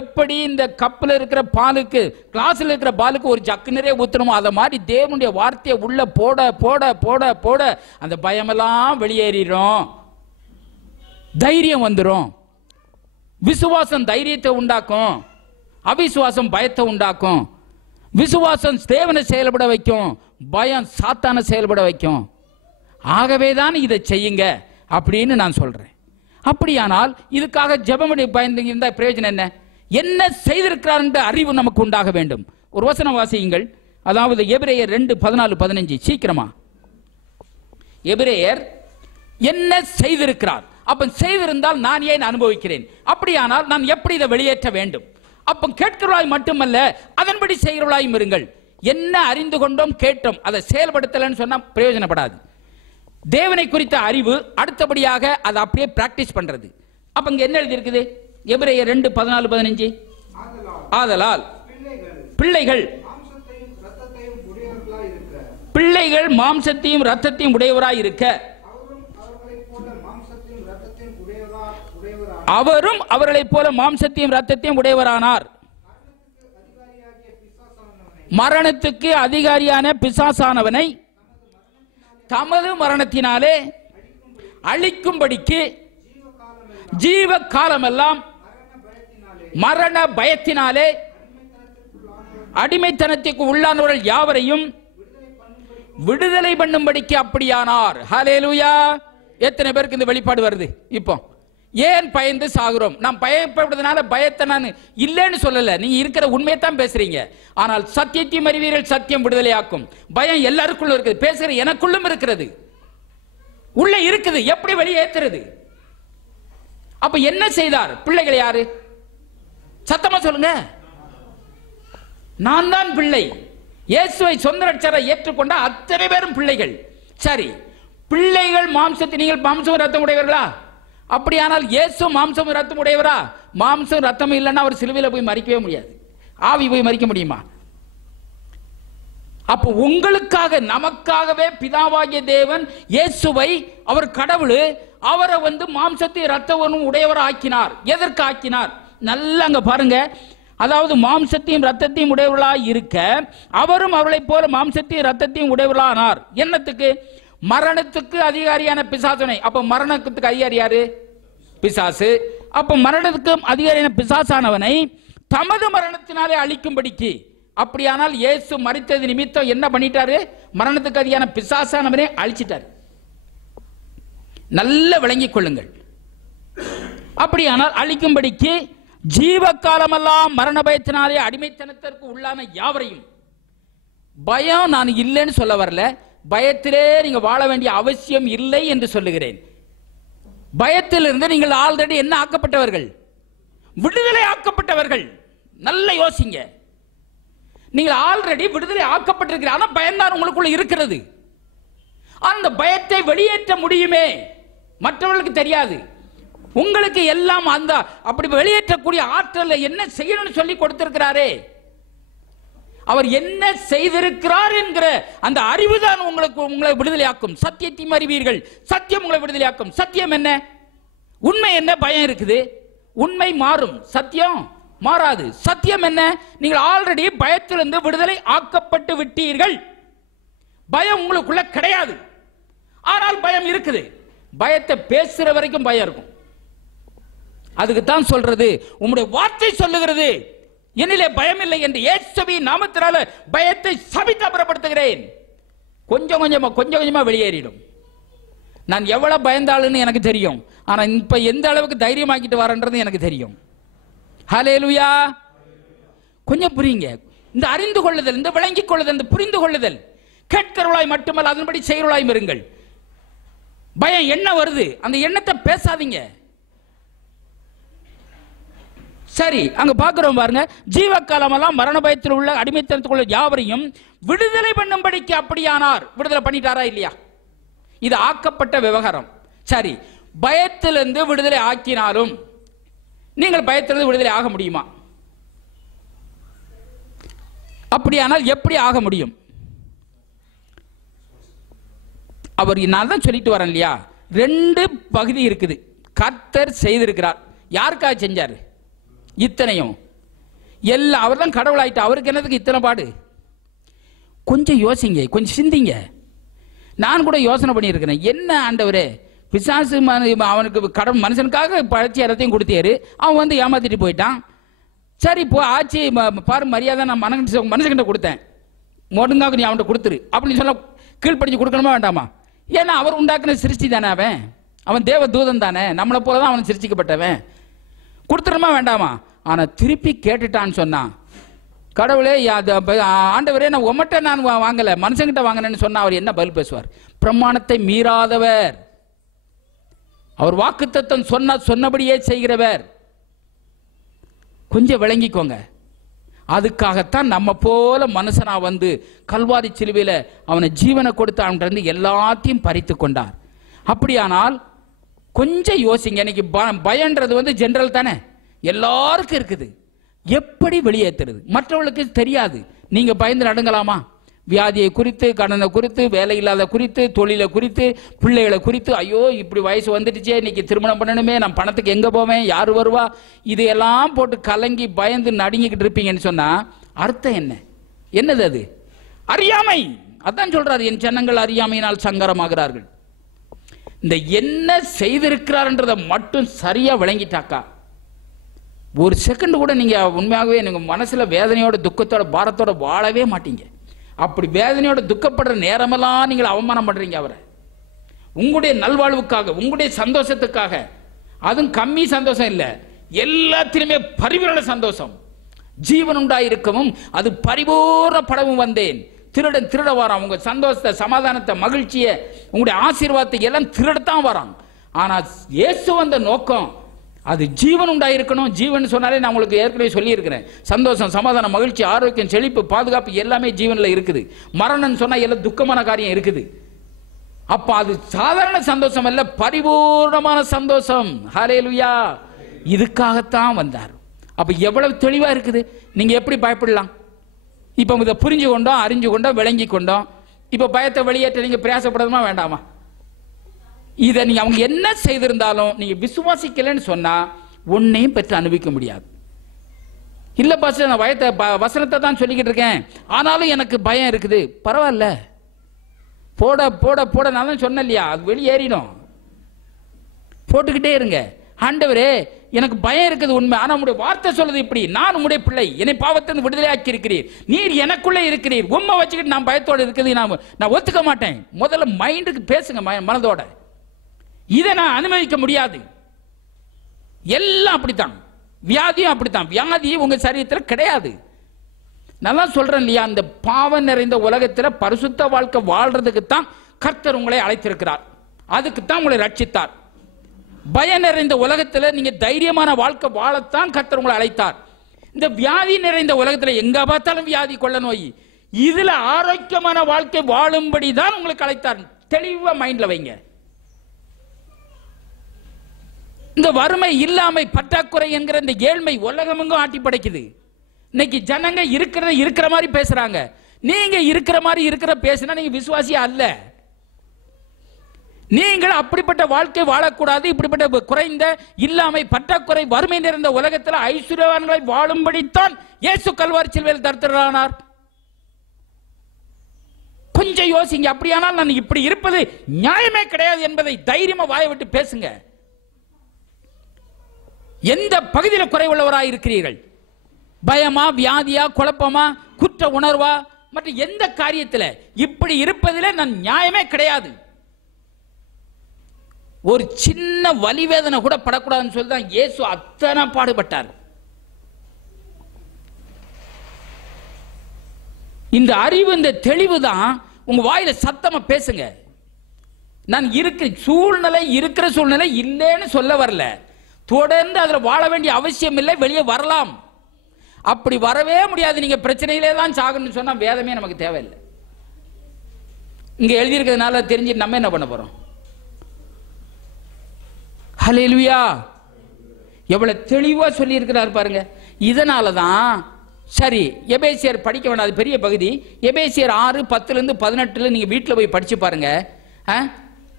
எப்படி இந்த கப்பில் இருக்கிற பாலுக்கு, கிளாஸ்ல இருக்கிற பாலுக்கு ஒரு ஜக்கு நிறைய ஊத்தணுமோ, அதை மாதிரி தேவனுடைய வார்த்தையை உள்ள போட போட போட போட அந்த பயமெல்லாம் வெளியேறிடும். தைரியம் வந்துடும். விசுவாசம் தைரியத்தை உண்டாக்கும், அவிசுவாசம் பயத்தை உண்டாக்கும். விசுவாசம் தேவனை செயல்பட வைக்கும், பயம் சாத்தானை செயல்பட வைக்கும். ஆகவேதான் இதை செய்யுங்க அப்படின்னு நான் சொல்றேன். அப்படியானால் இதுக்காக ஜெபம் பயந்து இருந்தா பிரயோஜனம் என்ன? என்ன செய்திருக்கிறார் என்ற அறிவு நமக்கு உண்டாக வேண்டும். ஒரு வசனம் வாசியுங்கள். அதாவது எபிரேயர் 2:14-15. சீக்கிரமா. எபிரேயர் என்ன செய்திருக்கிறார்? அப்ப செய்திருந்தால் நான் ஏன் அனுபவிக்கிறேன்? அப்படியானால் நான் எப்படி இதை வெளியேற்ற வேண்டும்? அப்ப கேட்கிறவளாய் மட்டுமல்ல, அதன்படி செய்கிறவளாயும் இருங்கள். என்ன அறிந்து கொண்டோம், கேட்டோம், அதை செயல்படுத்தலன்னு சொன்னா பிரயோஜனப்படாது. தேவனை குறித்த அறிவு, அடுத்தபடியாக அதை அப்படியே பிராக்டிஸ் பண்றது. அப்ப இங்க என்ன எழுதி இருக்குது? எபிரேயர் 2:14-15. ஆதலால் பிள்ளைகள் மாம்சத்தையும் இரத்தத்தையும் உடையவராய் இருக்க, அவரும் அவர்களைப் போல மாம்சத்தையும் இரத்தத்தையும் உடையவரானார். மரணத்துக்கு அதிகாரியான பிசாசானவனை தமது மரணத்தினாலே அழிக்கும்படிக்கு ஜீவ காலமெல்லாம் மரண பயத்தினாலே அடிமைத்தனத்துக்கு உள்ளானவர்கள் யாவரையும் விடுதலை பண்ணும்படிக்கு அப்படியானார். ஹல்லேலூயா. எத்தனை பேருக்கு இந்த வெளிப்பாடு வருது? இப்போ ஏன் பயந்து சாகுறோம்? நாம் பயப்படுறதுனால பயத்தை நான் இல்லைன்னு சொல்லல, நீங்க இருக்கிற உண்மையைத்தான் பேசுறீங்க. ஆனால் சத்தியத்தையும் அறிவீர்கள், சத்தியம் விடுதலையாக்கும். பயம் எல்லாருக்குள்ள இருக்குது, பேசுற எனக்குள்ளும் இருக்கிறது, உள்ள இருக்குது. எப்படி வெளியேற்றுறது? அப்ப என்ன செய்தார்? பிள்ளைகள் யாரு? சத்தமா சொல்லுங்க. நான் தான் பிள்ளை. இயேசுவை சொந்த ரட்சகரை ஏற்றுக்கொண்ட அத்தனை பேரும் பிள்ளைகள். சரி, பிள்ளைகள் மாம்சத்தை, நீங்கள் மாம்சம் ரத்தம் உடையவர்களா? அப்படியானால் இயேசு மாம்சம் ரத்தம் உடையவரா? மாம்சம் ரத்தம் இல்லைன்னா அவர் சிலுவையில் போய் மறிக்கவே முடியாது. ஆவி போய் மறிக்க முடியுமா? அப்போ உங்களுக்காக நமக்காகவே பிதாவாகிய தேவன் இயேசுவை, அவர் கடவுள், அவரை மாம்சத்தை ரத்தமும் உடையவரை ஆக்கினார். எதற்கு ஆக்கினார்? நல்லா அங்க பாருங்க. அதாவது மாம்சத்தையும் ரத்தத்தையும் உடையவர்களாய் இருக்க அவரும் அவளைப் போல மாம்சத்தையும் ரத்தத்தையும் உடையவர்களானார். என்னத்துக்கு? மரணத்துக்கு அதிகாரியான பிசாசனை. அப்ப மரணத்துக்கு அதிகாரி யாரு? பிசாசு. அப்ப மரணத்துக்கு அதிகாரியான பிசாசானவனை தமது மரணத்தினாலே அழிக்கும்படிக்கு. அப்படியானால் இயேசு மரித்தது நிமித்தம் என்ன பண்ணிட்டாரு? மரணத்துக்கு அதிகாரியான பிசாசானவனை அழிச்சிட்டார். நல்ல விளங்கிக் கொள்ளுங்கள். அப்படியானால் அழிக்கும்படிக்கு ஜீவ காலமெல்லாம் மரண பயத்தினாலே அடிமைத்தனத்திற்கு உள்ளான யாவரையும். பயம் நான் இல்லைன்னு சொல்ல வரல, பயத்திலே நீங்க வாழ வேண்டிய அவசியம் இல்லை என்று சொல்லுகிறேன். பயத்திலிருந்து நீங்கள் ஆல்ரெடி என்ன ஆக்கப்பட்டவர்கள்? விடுதலை ஆக்கப்பட்டவர்கள். நல்ல யோசிங்க. நீங்கள் ஆல்ரெடி விடுதலை ஆக்கப்பட்டிருக்கிற, ஆனா பயம்தான் உங்களுக்குள்ள இருக்கிறது. அந்த பயத்தை வெளியேற்ற முடியுமே, மற்றவர்களுக்கு தெரியாது. உங்களுக்கு எல்லாம் அந்த அப்படி வெளியேற்றக்கூடிய ஆற்றல் என்ன செய்யணும்னு சொல்லி கொடுத்திருக்கிறாரே. அவர் என்ன செய்திருக்கிறார் என்கிற அந்த அறிவுதான் உங்களை விடுதலையாக்கும். சத்தியத்தையும் அறிவீர்கள், சத்தியம் உங்களை விடுதலையாக்கும். சத்தியம் என்ன? உண்மை என்ன? பயம் இருக்குது, உண்மை மாறும், சத்தியம் மாறாது. சத்தியம் என்ன? நீங்கள் ஆல்ரெடி பயத்திலிருந்து விடுதலை ஆக்கப்பட்டு விட்டீர்கள். பயம் உங்களுக்குள்ள கிடையாது, ஆனால் பயம் இருக்குது. பயத்தை பேசுற வரைக்கும் பயம் இருக்கும். அதுக்கு தான் சொல்றது, உம்முடைய வார்த்தை சொல்லுகிறது என்னிலே பயம் இல்லை என்று. இயேசுவின் நாமத்தினால பயத்தை சபித்து அப்புறப்படுத்துகிறேன். கொஞ்சம் கொஞ்சமா வெளியேறிடும். நான் எவ்வளவு பயந்தாளுன்னு எனக்கு தெரியும், ஆனா இப்ப எந்த அளவுக்கு தைரியமாக்கிட்டு வரன்றது எனக்கு தெரியும். ஹல்லேலூயா. கொஞ்சம் புரியுங்க. இந்த அறிந்து கொள்ளுதல், இந்த விளங்கிக் கொள்ளுதல், இந்த புரிந்து கொள்ளுதல் கேட்கிறவளாய் மட்டுமல்ல, அதன்படி செய்கிறவளாயும் இருங்கள். பயம் என்ன வருது, அந்த எண்ணத்தை பேசாதீங்க. சரி, அங்க பாக்குறோம் பாருங்க. ஜீவகாலமெல்லாம் மரண பயத்தில் உள்ள அடிமைத்தனத்துக்குள்ள யாவரையும் விடுதலை பண்ணும்படிக்கு அப்படியானார். விடுதலை பண்ணிட்டாரா இல்லையா? இது ஆக்கப்பட்ட விவகாரம். சரி, பயத்திலிருந்து விடுதலை ஆக்கினாலும் நீங்கள் பயத்திலிருந்து விடுதலை ஆக முடியுமா? அப்படியானால் எப்படி ஆக முடியும்? அவர், நான் தான் சொல்லிட்டு வரேன் இல்லையா, ரெண்டு பகுதி இருக்குது. கர்த்தர் செய்திருக்கிறார். யாருக்காக செஞ்சாரு இத்தனையும்? எல்லாம் அவர் தான் கடவுள் ஆயிட்டு, அவருக்கு என்னதுக்கு இத்தனை பாடு? கொஞ்சம் யோசிங்க, கொஞ்சம் சிந்திங்க. நான் கூட யோசனை பண்ணியிருக்கிறேன். என்ன ஆண்டவரே, பிசாசு அவனுக்கு கடவுள் மனுஷனுக்காக பழச்சி எல்லாத்தையும் கொடுத்தாரு, அவன் ஏமாத்திட்டு போயிட்டான். சரி, இப்போ ஆட்சி பாரு, மரியாதை நான் மனுஷன்கிட்ட கொடுத்தேன், மொடுங்காக நீ அவன்கிட்ட கொடுத்துரு அப்படின்னு சொல்ல கீழ்படிச்சு கொடுக்கணுமா வேண்டாமா? ஏன்னா அவர் உண்டாக்குன சிருஷ்டி தானே, அவன் தேவ தூதன் தானே, நம்மளை போலதான் அவன் சிருஷ்டிக்கப்பட்டவன். கொடுத்துருமா வேண்டாமா? ஆனா திருப்பி கேட்டுட்டான்னு சொன்னான், கடவுளே ஆண்டவரே நான் உமட்ட நான் வாங்கல, மனுஷங்கிட்ட வாங்கினேன்னு சொன்னா அவர் என்ன பதில் பேசுவார்? பிரமாணத்தை மீறாதவர், அவர் வாக்குத்தத்தம் சொன்னபடியே செய்கிறவர். கொஞ்சம் விளங்கிக்கோங்க. அதுக்காகத்தான் நம்ம போல மனுஷனா கல்வாரி சிலுவையில அவனை ஜீவனை கொடுத்து அவன்கிட்ட எல்லாத்தையும் பறித்து கொண்டார். அப்படியானால் கொஞ்சம் யோசிங்க. இன்னைக்கு பயன்றது ஜெனரல் தானே, எல்லாருக்கும் இருக்குது. எப்படி வெளியேற்றுறது? மற்றவர்களுக்கு தெரியாது. நீங்க பயந்து நடுங்கலாமா? வியாதியை குறித்து, கடனை குறித்து, வேலை இல்லாத குறித்து, தொழிலை குறித்து, பிள்ளைகளை குறித்து, ஐயோ இப்படி வயசு வந்துடுச்சே, இன்னைக்கு திருமணம் பண்ணணுமே, நான் பணத்துக்கு எங்க போவேன், யாரு வருவா, இதையெல்லாம் போட்டு கலங்கி பயந்து நடுங்கிக்கிட்டு இருப்பீங்கன்னு சொன்னா அர்த்தம் என்ன? என்னது அது? அறியாமை. அதான் சொல்றாரு, என் ஜனங்கள் அறியாமையினால் சங்கரமாகிறார்கள். இந்த என்ன செய்திருக்கிறார்ன்றதை மட்டும் சரியா விளங்கிட்டாக்கா ஒரு செகண்ட் கூட நீங்க உண்மையாகவே நீங்க மனசுல வேதனையோட துக்கத்தோட பாரத்தோட வாழவே மாட்டீங்க. அப்படி வேதனையோட துக்கப்படுற நேரமெல்லாம் நீங்கள் அவமானம் பண்றீங்க அவரை. உங்களுடைய நல்வாழ்வுக்காக, உங்களுடைய சந்தோஷத்துக்காக. அதுவும் கம்மி சந்தோஷம் இல்ல, எல்லாத்திலுமே பரிபூரண சந்தோஷம். ஜீவன் உண்டாயிருக்கவும் அது பரிபூர்ணப்படவும் வந்தேன். திருடன் திருட வரான். உங்க சந்தோஷத்தை, சமாதானத்தை, மகிழ்ச்சியை, உங்களுடைய ஆசீர்வாதத்தை எல்லாம் திருடத்தான் வரான். ஆனா இயேசு வந்த நோக்கம் அது ஜீவன் உண்டாயிருக்கணும். ஜீவன் சொன்னாலே நான் உங்களுக்கு ஏற்கனவே சொல்லியிருக்கிறேன். சந்தோஷம், சமாதானம், மகிழ்ச்சி, ஆரோக்கியம், செழிப்பு, பாதுகாப்பு எல்லாமே ஜீவனில் இருக்குது. மரணம் சொன்னால் எல்லாம் துக்கமான காரியம் இருக்குது. அப்ப அது சாதாரண சந்தோஷம் அல்ல, பரிபூர்ணமான சந்தோஷம். ஹல்லேலூயா. இதுக்காகத்தான் வந்தார். அப்ப எவ்வளவு தெளிவா இருக்குது. நீங்க எப்படி பயப்படலாம்? இப்ப இதை புரிஞ்சு கொண்டோம், அறிஞ்சு கொண்டோம், விளங்கி கொண்டோம். இப்ப பயத்தை வெளியேற்ற நீங்க பிரயாசப்படணுமா வேண்டாமா? இதை நீங்க அவங்க என்ன செய்திருந்தாலும் நீங்க விசுவாசிக்கலன்னு சொன்னா ஒன்னையும் பெற்று அனுபவிக்க முடியாது. இல்ல பாஸ்டர், நான் பயத்தை வசனத்தை தான் சொல்லிக்கிட்டு இருக்கேன், ஆனாலும் எனக்கு பயம் இருக்குது. பரவாயில்ல, போட போட போட நான் தான் சொன்னேன் இல்லையா, அது வெளியேறிடும். போட்டுக்கிட்டே இருங்க. ஆண்டவரே எனக்கு பயம் இருக்குது உண்மை, ஆனா உங்களுடைய வார்த்தை சொல்லுது இப்படி, நான் உங்களுடைய பிள்ளை, என்னை பாவத்திலிருந்து விடுதலை ஆக்கி இருக்கிறீர், நீர் எனக்குள்ளே இருக்கிறீர், உண்மை வச்சுக்கிட்டு நான் பயத்தோடு இருக்குது நான் ஒத்துக்க மாட்டேன். முதல்ல மைண்டுக்கு பேசுங்க, மனதோட. இதை நான் அனுமதிக்க முடியாது. எல்லாம் அப்படித்தான், வியாதியும் அப்படித்தான். வியாதி உங்க சரீரத்தில் கிடையாது. நல்லா சொல்றேன் இல்லையா, அந்த பாவம் நிறைந்த உலகத்தில் பரிசுத்த வாழ்க்கை வாழ்றதுக்கு தான் கர்த்தர் உங்களை அழைத்திருக்கிறார். அதுக்கு தான் உங்களை ரட்சித்தார். பயம் நிறைந்த உலகத்தில் நீங்க தைரியமான வாழ்க்கை வாழத்தான் கர்த்தர் உங்களை அழைத்தார். இந்த வியாதி நிறைந்த உலகத்தில் எங்க பார்த்தாலும் வியாதி, கொள்ள நோய், இதுல ஆரோக்கியமான வாழ்க்கை வாழும்படி தான் உங்களுக்கு அழைத்தார். தெளிவா மைண்ட்ல வைங்க. இந்த வறுமை, இல்லாமை, பற்றாக்குறை என்கிற இந்த ஏழ்மை உலகமெங்கும் ஆட்டி படைக்குது. இன்னைக்கு ஜனங்க இருக்கிற மாதிரி பேசுறாங்க. நீங்க இருக்கிற மாதிரி பேசினா நீங்க விசுவாசியா அல்ல. நீங்கள் அப்படிப்பட்ட வாழ்க்கை வாழக்கூடாது. இப்படிப்பட்ட குறைந்த இல்லாமை, பற்றாக்குறை, வறுமை நிறைந்த உலகத்தில் ஐஸ்வர்யவான்களை வாழும்படித்தான் இயேசு கல்வாரி சிலுவையில் தரித்திரரானார். கொஞ்சம் யோசிங்க. அப்படியானால் நான் இப்படி இருப்பது நியாயமே கிடையாது என்பதை தைரியமா வாயை விட்டு பேசுங்க. எந்த பகுதியில் குறைவுள்ளவராக இருக்கிறீர்கள்? பயமா, வியாதியா, குழப்பமா, குற்ற உணர்வா, மற்ற எந்த காரியத்தில் இப்படி இருப்பதில் நான் நியாயமே கிடையாது. ஒரு சின்ன வலி வேதனை கூட படக்கூடாதுன்னு சொல்லி தான் இயேசு அத்தனை பாடுபட்டார். இந்த அறிவு, இந்த தெளிவு தான் உங்க வாயில சத்தமா பேசுங்க. நான் இருக்கிற சூழ்நிலை இல்லைன்னு சொல்ல வரல. தொடர்ந்து அதில் வாழ வேண்டிய அவசியம் இல்லை, வெளியே வரலாம். அப்படி வரவே முடியாது. நீங்க பிரச்சனையிலே தான் சாகணும்னு சொன்னா வேதமே நமக்கு தேவையில்லை. இங்க எழுதியிருக்கிறதுனால தெரிஞ்சு நம்ம என்ன பண்ண போறோம்? ஹல்லேலூயா. எவ்வளவு தெளிவா சொல்லி இருக்கிறார் பாருங்க. இதனால தான் சரி, எபேசியர் படிக்க வேண்டாம், அது பெரிய பகுதி. எபேசியர் 6:10-18 நீங்க வீட்டில் போய் படிச்சு பாருங்க.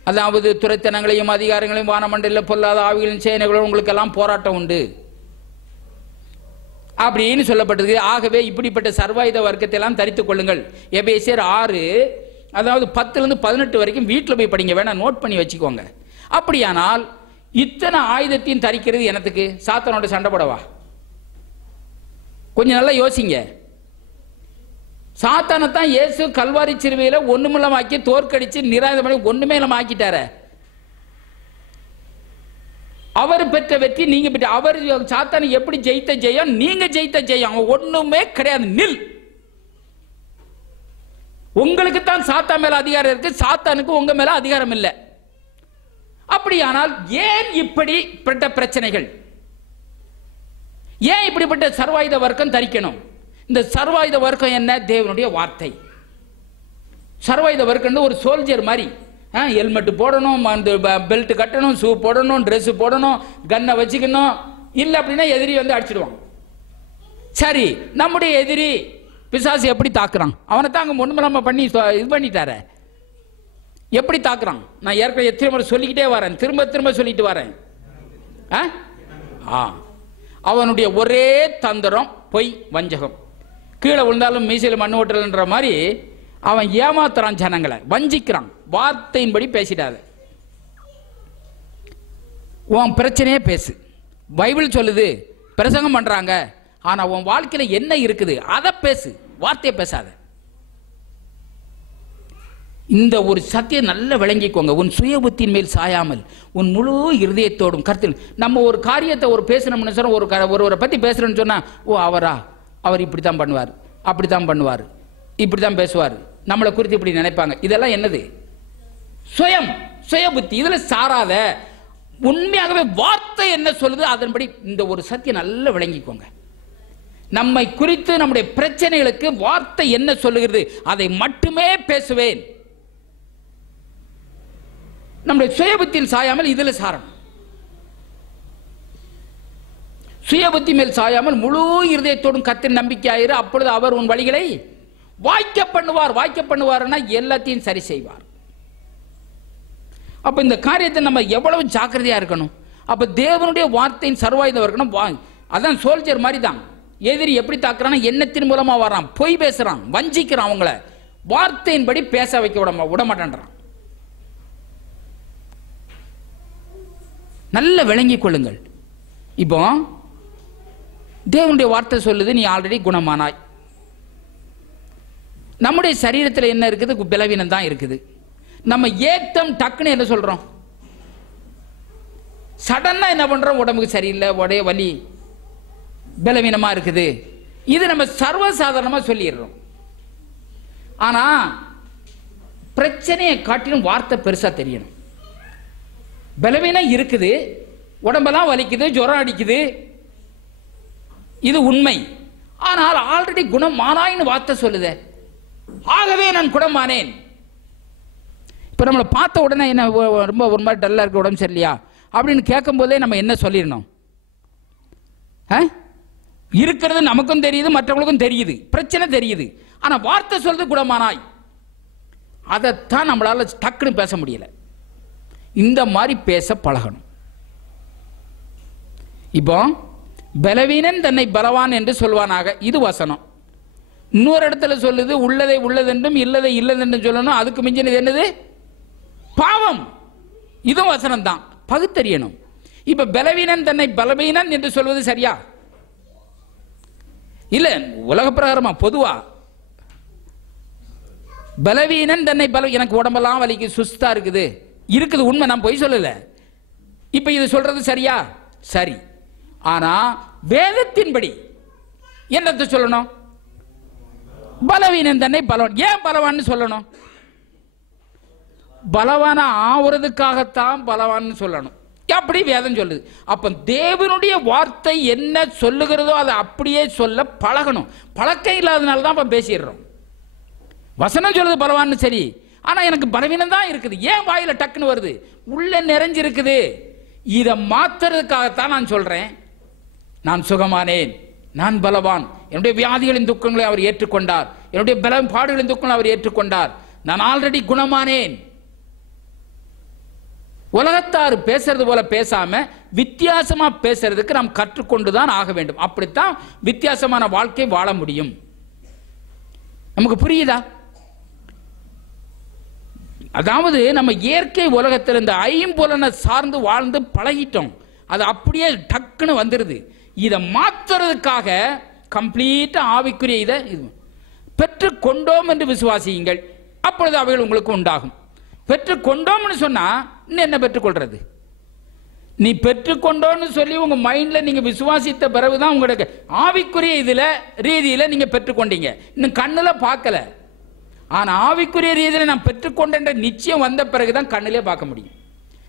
அதாவது துரைத்தனங்களையும் அதிகாரங்களையும் வானமண்டல பொல்லாத ஆவிகளின் சேனைகளும் உங்களுக்கு எல்லாம் போராட்டம் உண்டு அப்படின்னு சொல்லப்பட்டிருக்கு. ஆகவே இப்படிப்பட்ட சர்வாயுத வர்க்கத்தை எல்லாம் தரித்துக் கொள்ளுங்கள். எபேசியர் 6 அதாவது 10-18 வரைக்கும் வீட்டில் போய் படிங்க, வேணா நோட் பண்ணி வச்சுக்கோங்க. அப்படியானால் இத்தனை ஆயுதத்தையும் தரிக்கிறது எனத்துக்கு? சாத்தானோட சண்டை போடவா? கொஞ்சம் நல்லா யோசிங்க. சாத்தானத்தான் இயேசு கல்வாரி சிலுவையில ஒண்ணுமில்லமாக்கி தோற்கடிச்சு நிராயுதம் பண்ணி ஒண்ணுமே இல்லாம ஆக்கிட்டாரு. அவர் பெற்ற வெற்றி நீங்க பெற்ற, அவர் சாத்தானை எப்படி ஜெயித்த ஜெயம், நீங்க ஜெயித்த ஜெயம். அவன் ஒண்ணுமே கிடையாது, நில். உங்களுக்கு தான் சாத்தான் மேல அதிகாரம் இருக்கு, சாத்தானுக்கு உங்க மேல அதிகாரம் இல்லை. அப்படியானால் ஏன் இப்படிப்பட்ட பிரச்சனைகள்? ஏன் இப்படிப்பட்ட சர்வாயுத வர்க்கம் தரிக்கணும்? இந்த சர்வாயுத வர்க்கம் என்ன? தேவனுடைய வார்த்தை. சர்வாயுத வர்க்கம் ஒரு சோல்ஜர் மாதிரி. ஹெல்மெட் போடணும், பெல்ட் கட்டணும், ஷூ போடணும், ட்ரெஸ் போடணும், கன்னை வச்சுக்கணும். இல்லை அப்படின்னா எதிரி வந்து அடிச்சிடுவான். சரி, நம்முடைய எதிரி பிசாசு எப்படி தாக்குறான்? அவனை தான் அங்கே ஒண்ணுமில்லாம பண்ணி இது பண்ணிட்டார. எப்படி தாக்குறான்? நான் ஏற்கனவே எத்தனை முறை சொல்லிக்கிட்டே வரேன், திரும்ப திரும்ப சொல்லிட்டு வரேன். அவனுடைய ஒரே தந்திரம் பொய், வஞ்சகம். கீழே விழுந்தாலும் மீசையில் மண்ணு ஓட்டல்ன்ற மாதிரி அவன் ஏமாத்துறான், ஜனங்களை வஞ்சிக்கிறான். வார்த்தையின்படி பேசிடாத, உன் பிரச்சனையே பேசு. பைபிள் சொல்லுது, பிரசங்கம் பண்றாங்க, ஆனா உன் வாழ்க்கையில என்ன இருக்குது அதை பேசு, வார்த்தையை பேசாத. இந்த ஒரு சத்தியம் நல்லா விளங்கிக்கோங்க. உன் சுய புத்தியின் மேல் சாயாமல் உன் முழு இருதயத்தோடும் கருத்தில். நம்ம ஒரு காரியத்தை ஒரு பேசணும்னு சொன்னா, ஒருவரை பத்தி பேசுறேன்னு சொன்னா, ஓ அவரா, அவர் இப்படித்தான் பண்ணுவார், அப்படித்தான் பண்ணுவார், இப்படித்தான் பேசுவார், நம்மளை குறித்து இப்படி நினைப்பாங்க. இதெல்லாம் என்னது? சுய புத்தி. இதுல சாராத. உண்மையாகவே வார்த்தை என்ன சொல்லுது அதன்படி இந்த ஒரு சத்தியம் நல்லா விளங்கிக்கோங்க. நம்மை குறித்து நம்முடைய பிரச்சனைகளுக்கு வார்த்தை என்ன சொல்லுகிறது அதை மட்டுமே பேசுவேன். நம்முடைய சுயபுத்தியில் சாயாமல் இதில் சாரணும். சுயபுத்தி மேல் சாயாமல் முழு இருதயத்தோடும் கர்த்தரின் நம்பிக்கையாயிரு, அப்பொழுது அவர் உன் வழிகளை வாய்க்க பண்ணுவார். வாய்க்க பண்ணுவார்னா எல்லாத்தையும் சரி செய்வார். அப்ப இந்த காரியத்தை நம்ம எவ்வளவு ஜாக்கிரதையா இருக்கணும். அப்ப தேவனுடைய வார்த்தையின் சர்வாயுதம் இருக்கணும். அதான் சோல்ஜர் மாதிரி தான். எதிரி எப்படி தாக்குறான், எண்ணத்தின் மூலமா வரான், பொய் பேசுறான், வஞ்சிக்கிறான், அவங்கள வார்த்தையின்படி பேச வைக்க விட மாட்டேன்றான். நல்ல விளங்கிக் கொள்ளுங்கள். இப்போ தேவனுடைய வார்த்தை சொல்லுது, நீ ஆல்ரெடி குணமானாய். நம்முடைய சரீரத்தில் என்ன இருக்குது, பலவீனம் தான் இருக்குது. நம்ம ஏக்தம் டக்குன்னு என்ன சொல்றோம், சடனா என்ன பண்றோம், உடம்புக்கு சரியில்லை, உடைய வலி, பலவீனமா இருக்குது. இது நம்ம சர்வசாதாரணமா சொல்லிடுறோம். ஆனா பிரச்சனையை காட்டிலும் வார்த்தை பெருசா தெரியணும். பலவீனம் இருக்குது, உடம்பெல்லாம் வலிக்குது, ஜுரம் அடிக்குது, இது உண்மை. ஆனால் ஆல்ரெடி குணமானாயின்னு வார்த்தை சொல்லுதே, ஆகவே நான் குணமானேன். இப்ப நம்மளை பார்த்த உடனே என்ன ரொம்ப ஒரு மாதிரி டல்லா இருக்கு, உடம்பு சரியில்லையா அப்படின்னு கேட்கும் போதே நம்ம என்ன சொல்லிடணும், இருக்கிறது நமக்கும் தெரியுது, மற்றவங்களுக்கும் தெரியுது, பிரச்சனை தெரியுது. ஆனா வார்த்தை சொல்றது குணமானாய், அதைத்தான் நம்மளால டக்குன்னு பேச முடியல. இந்த மாதிரி பேச பழகணும். இப்போ பலவீனன் தன்னை பலவான் என்று சொல்வானாக, இது வசனம். இன்னொரு இடத்துல சொல்லுது, உள்ளதை உள்ளதென்றும் இல்லதை இல்லதென்றும் சொல்லணும். அதுக்கு மிஞ்சினது என்னது, பாவம். இதுவும் வசனம் தான், பகுத்தறியணும். இப்ப பலவீனன் தன்னை பலவீனன் என்று சொல்வது சரியா இல்ல? உலக பிரகாரமா பொதுவா பலவீனன் தன்னை எனக்கு உடம்பெல்லாம் வலிக்கு, சுஸ்தா இருக்குது, இருக்குது, உண்மை, நான் பொய் சொல்லல. இப்ப இது சொல்றது சரியா? சரி. ஆனா வேதத்தின்படி என்னத்தை சொல்லணும், பலவீனன் தன்னை பலவான். ஏன் பலவான்னு சொல்லணும்? பலவான ஆவறதுக்காகத்தான் பலவான்னு சொல்லணும். அப்படி வேதம் சொல்லுது. அப்ப தேவனுடைய வார்த்தை என்ன சொல்லுகிறதோ அதை அப்படியே சொல்ல பழகணும். பழக்கம் இல்லாதனால தான் இப்ப பேசிடுறோம். வசனம் சொல்லுது பலவான்னு, சரி, ஆனா எனக்கு பலவீனம் தான் இருக்குது. ஏன் வாயில டக்குன்னு வருது, உள்ள நிறைஞ்சிருக்குது. இதை மாத்துறதுக்காகத்தான் நான் சொல்றேன், நான் சுகமானேன், நான் பலவான், என்னுடைய வியாதிகளின் துக்கங்களை அவர் ஏற்றுக்கொண்டார், என்னுடைய பலம் பாடுகளின் துக்கங்களை அவர் ஏற்றுக்கொண்டார், நான் ஆல்ரெடி குணமானேன். உலகத்தார் பேசுறது போல பேசாம வித்தியாசமா பேசுறதுக்கு நாம் கற்றுக்கொண்டுதான் ஆக வேண்டும். அப்படித்தான் வித்தியாசமான வாழ்க்கை வாழ முடியும். நமக்கு புரியுதா? அதாவது நம்ம இயற்கை உலகத்தில் இந்த ஐம்புலனை சார்ந்து வாழ்ந்து பழகிட்டோம். அது அப்படியே டக்குன்னு வந்துருது. இதை மாத்துறதுக்காக கம்ப்ளீட்டா ஆவிக்குரிய இதை பெற்று கொண்டோம் என்று விசுவாசியுங்கள், அப்பொழுது அவைகள் உங்களுக்கு உண்டாகும். பெற்று கொண்டோம்னு சொன்னா இன்னும் என்ன பெற்றுக்கொள்றது? நீ பெற்றுக்கொண்டோன்னு சொல்லி உங்க மைண்ட்ல நீங்க விசுவாசித்த பிறகுதான் உங்களுக்கு ஆவிக்குரிய இதுல ரீதியில நீங்க பெற்றுக்கொண்டீங்க. இன்னும் கண்ணுல பார்க்கல. ஆனா ஆவிக்குரிய ரீதியில நான் பெற்றுக்கொண்ட நிச்சயம் வந்த பிறகுதான் கண்ணிலே பார்க்க முடியும்.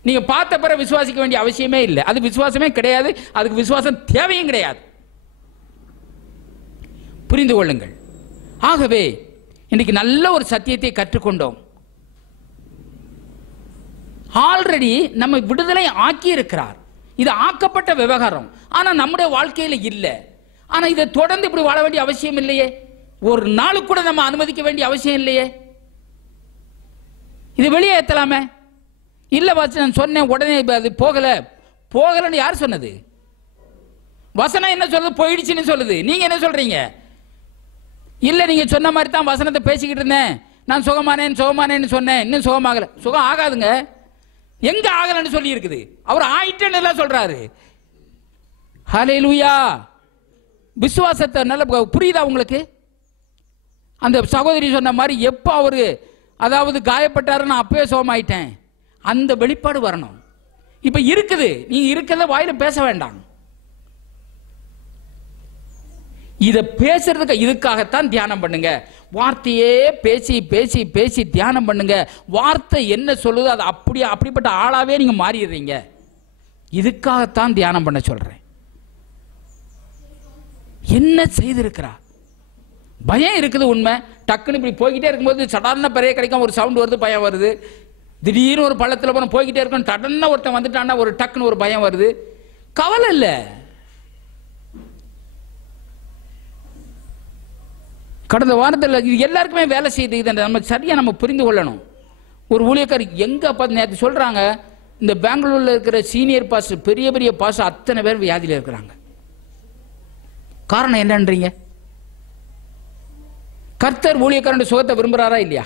நீங்க பார்த்த பிறகு விசுவாசிக்க வேண்டிய அவசியமே இல்லை. அது விசுவாசமே கிடையாது, அதுக்கு விசுவாசம் தேவையும் கிடையாது. புரிந்து கொள்ளுங்கள். ஆகவே இன்னைக்கு நல்ல ஒரு சத்தியத்தை கற்றுக்கொண்டோம். ஆல்ரெடி நம்ம விடுதலை ஆக்கி இருக்கிறார். இது ஆக்கப்பட்ட விவகாரம். ஆனா நம்முடைய வாழ்க்கையில இல்ல. ஆனா இதை தொடர்ந்து இப்படி வாழ வேண்டிய அவசியம் இல்லையே. ஒரு நாளுக்கு கூட நம்ம அனுமதிக்க வேண்டிய அவசியம் இல்லையே. இது வெளியே ஏத்தலாமே. இல்ல வாசி, நான் சொன்னேன் உடனே அது போகல. போகலன்னு யார் சொன்னது? வசனம் என்ன சொல்றது, போயிடுச்சுன்னு சொல்லுது. நீங்க என்ன சொல்றீங்க? இல்ல, நீங்க சொன்ன மாதிரி தான் வசனத்தை பேசிக்கிட்டு இருந்தேன், நான் சுகமானேன் சுகமானேன்னு சொன்னேன், இன்னும் சுகமாகல. சுகம் ஆகாதுங்க. எங்க ஆகலன்னு சொல்லி இருக்குது? அவர் ஆயிட்டேன்னு எல்லாம் சொல்றாரு. ஹல்லேலூயா. விசுவாசத்தை நல்ல புரியுதா உங்களுக்கு? அந்த சகோதரி சொன்ன மாதிரி எப்ப அவரு அதாவது காயப்பட்டாரு, நான் அப்பவே சுகமாயிட்டேன், அந்த வெளிப்பாடு வரணும். இப்ப இருக்குது, நீங்க இருக்கிறத வாயில பேச வேண்டாம். இத பேசுறதுக்கு இதுக்காகத்தான் தியானம் பண்ணுங்க. வார்த்தையே பேசி பேசி பேசி தியானம் பண்ணுங்க. வார்த்தை என்ன சொல்லுது அது அப்படியே அப்படிப்பட்ட ஆளாவே நீங்க மாறிடுறீங்க. இதுக்காகத்தான் தியானம் பண்ண சொல்றேன். என்ன செய்திருக்கிறார்? பயம் இருக்குது உண்மை. டக்குன்னு இப்படி போய்கிட்டே இருக்கும்போது சடார்ன பெரிய கிடைக்கும், ஒரு சவுண்ட் வருது, பயம் வருது. திடீர்னு ஒரு பள்ளத்தில் போன போய்கிட்டே இருக்கும், சடன்னா ஒருத்தன் வந்துட்டான்னா ஒரு டக்குன்னு ஒரு பயம் வருது. கவலை இல்லை. கடந்த வாரத்தில் இது எல்லாருக்குமே வேலை செய்யுது. இதை நம்ம சரியா நம்ம புரிந்து கொள்ளணும். ஒரு ஊழியக்காரி எங்க பார்த்து நேற்று சொல்றாங்க, இந்த பெங்களூர்ல இருக்கிற சீனியர் பாஸ், பெரிய பெரிய பாஸ் அத்தனை பேர் வியாதியில் இருக்கிறாங்க. காரணம் என்னன்றீங்க? கர்த்தர் ஊழியக்காரன் சுகத்தை விரும்புறாரா இல்லையா?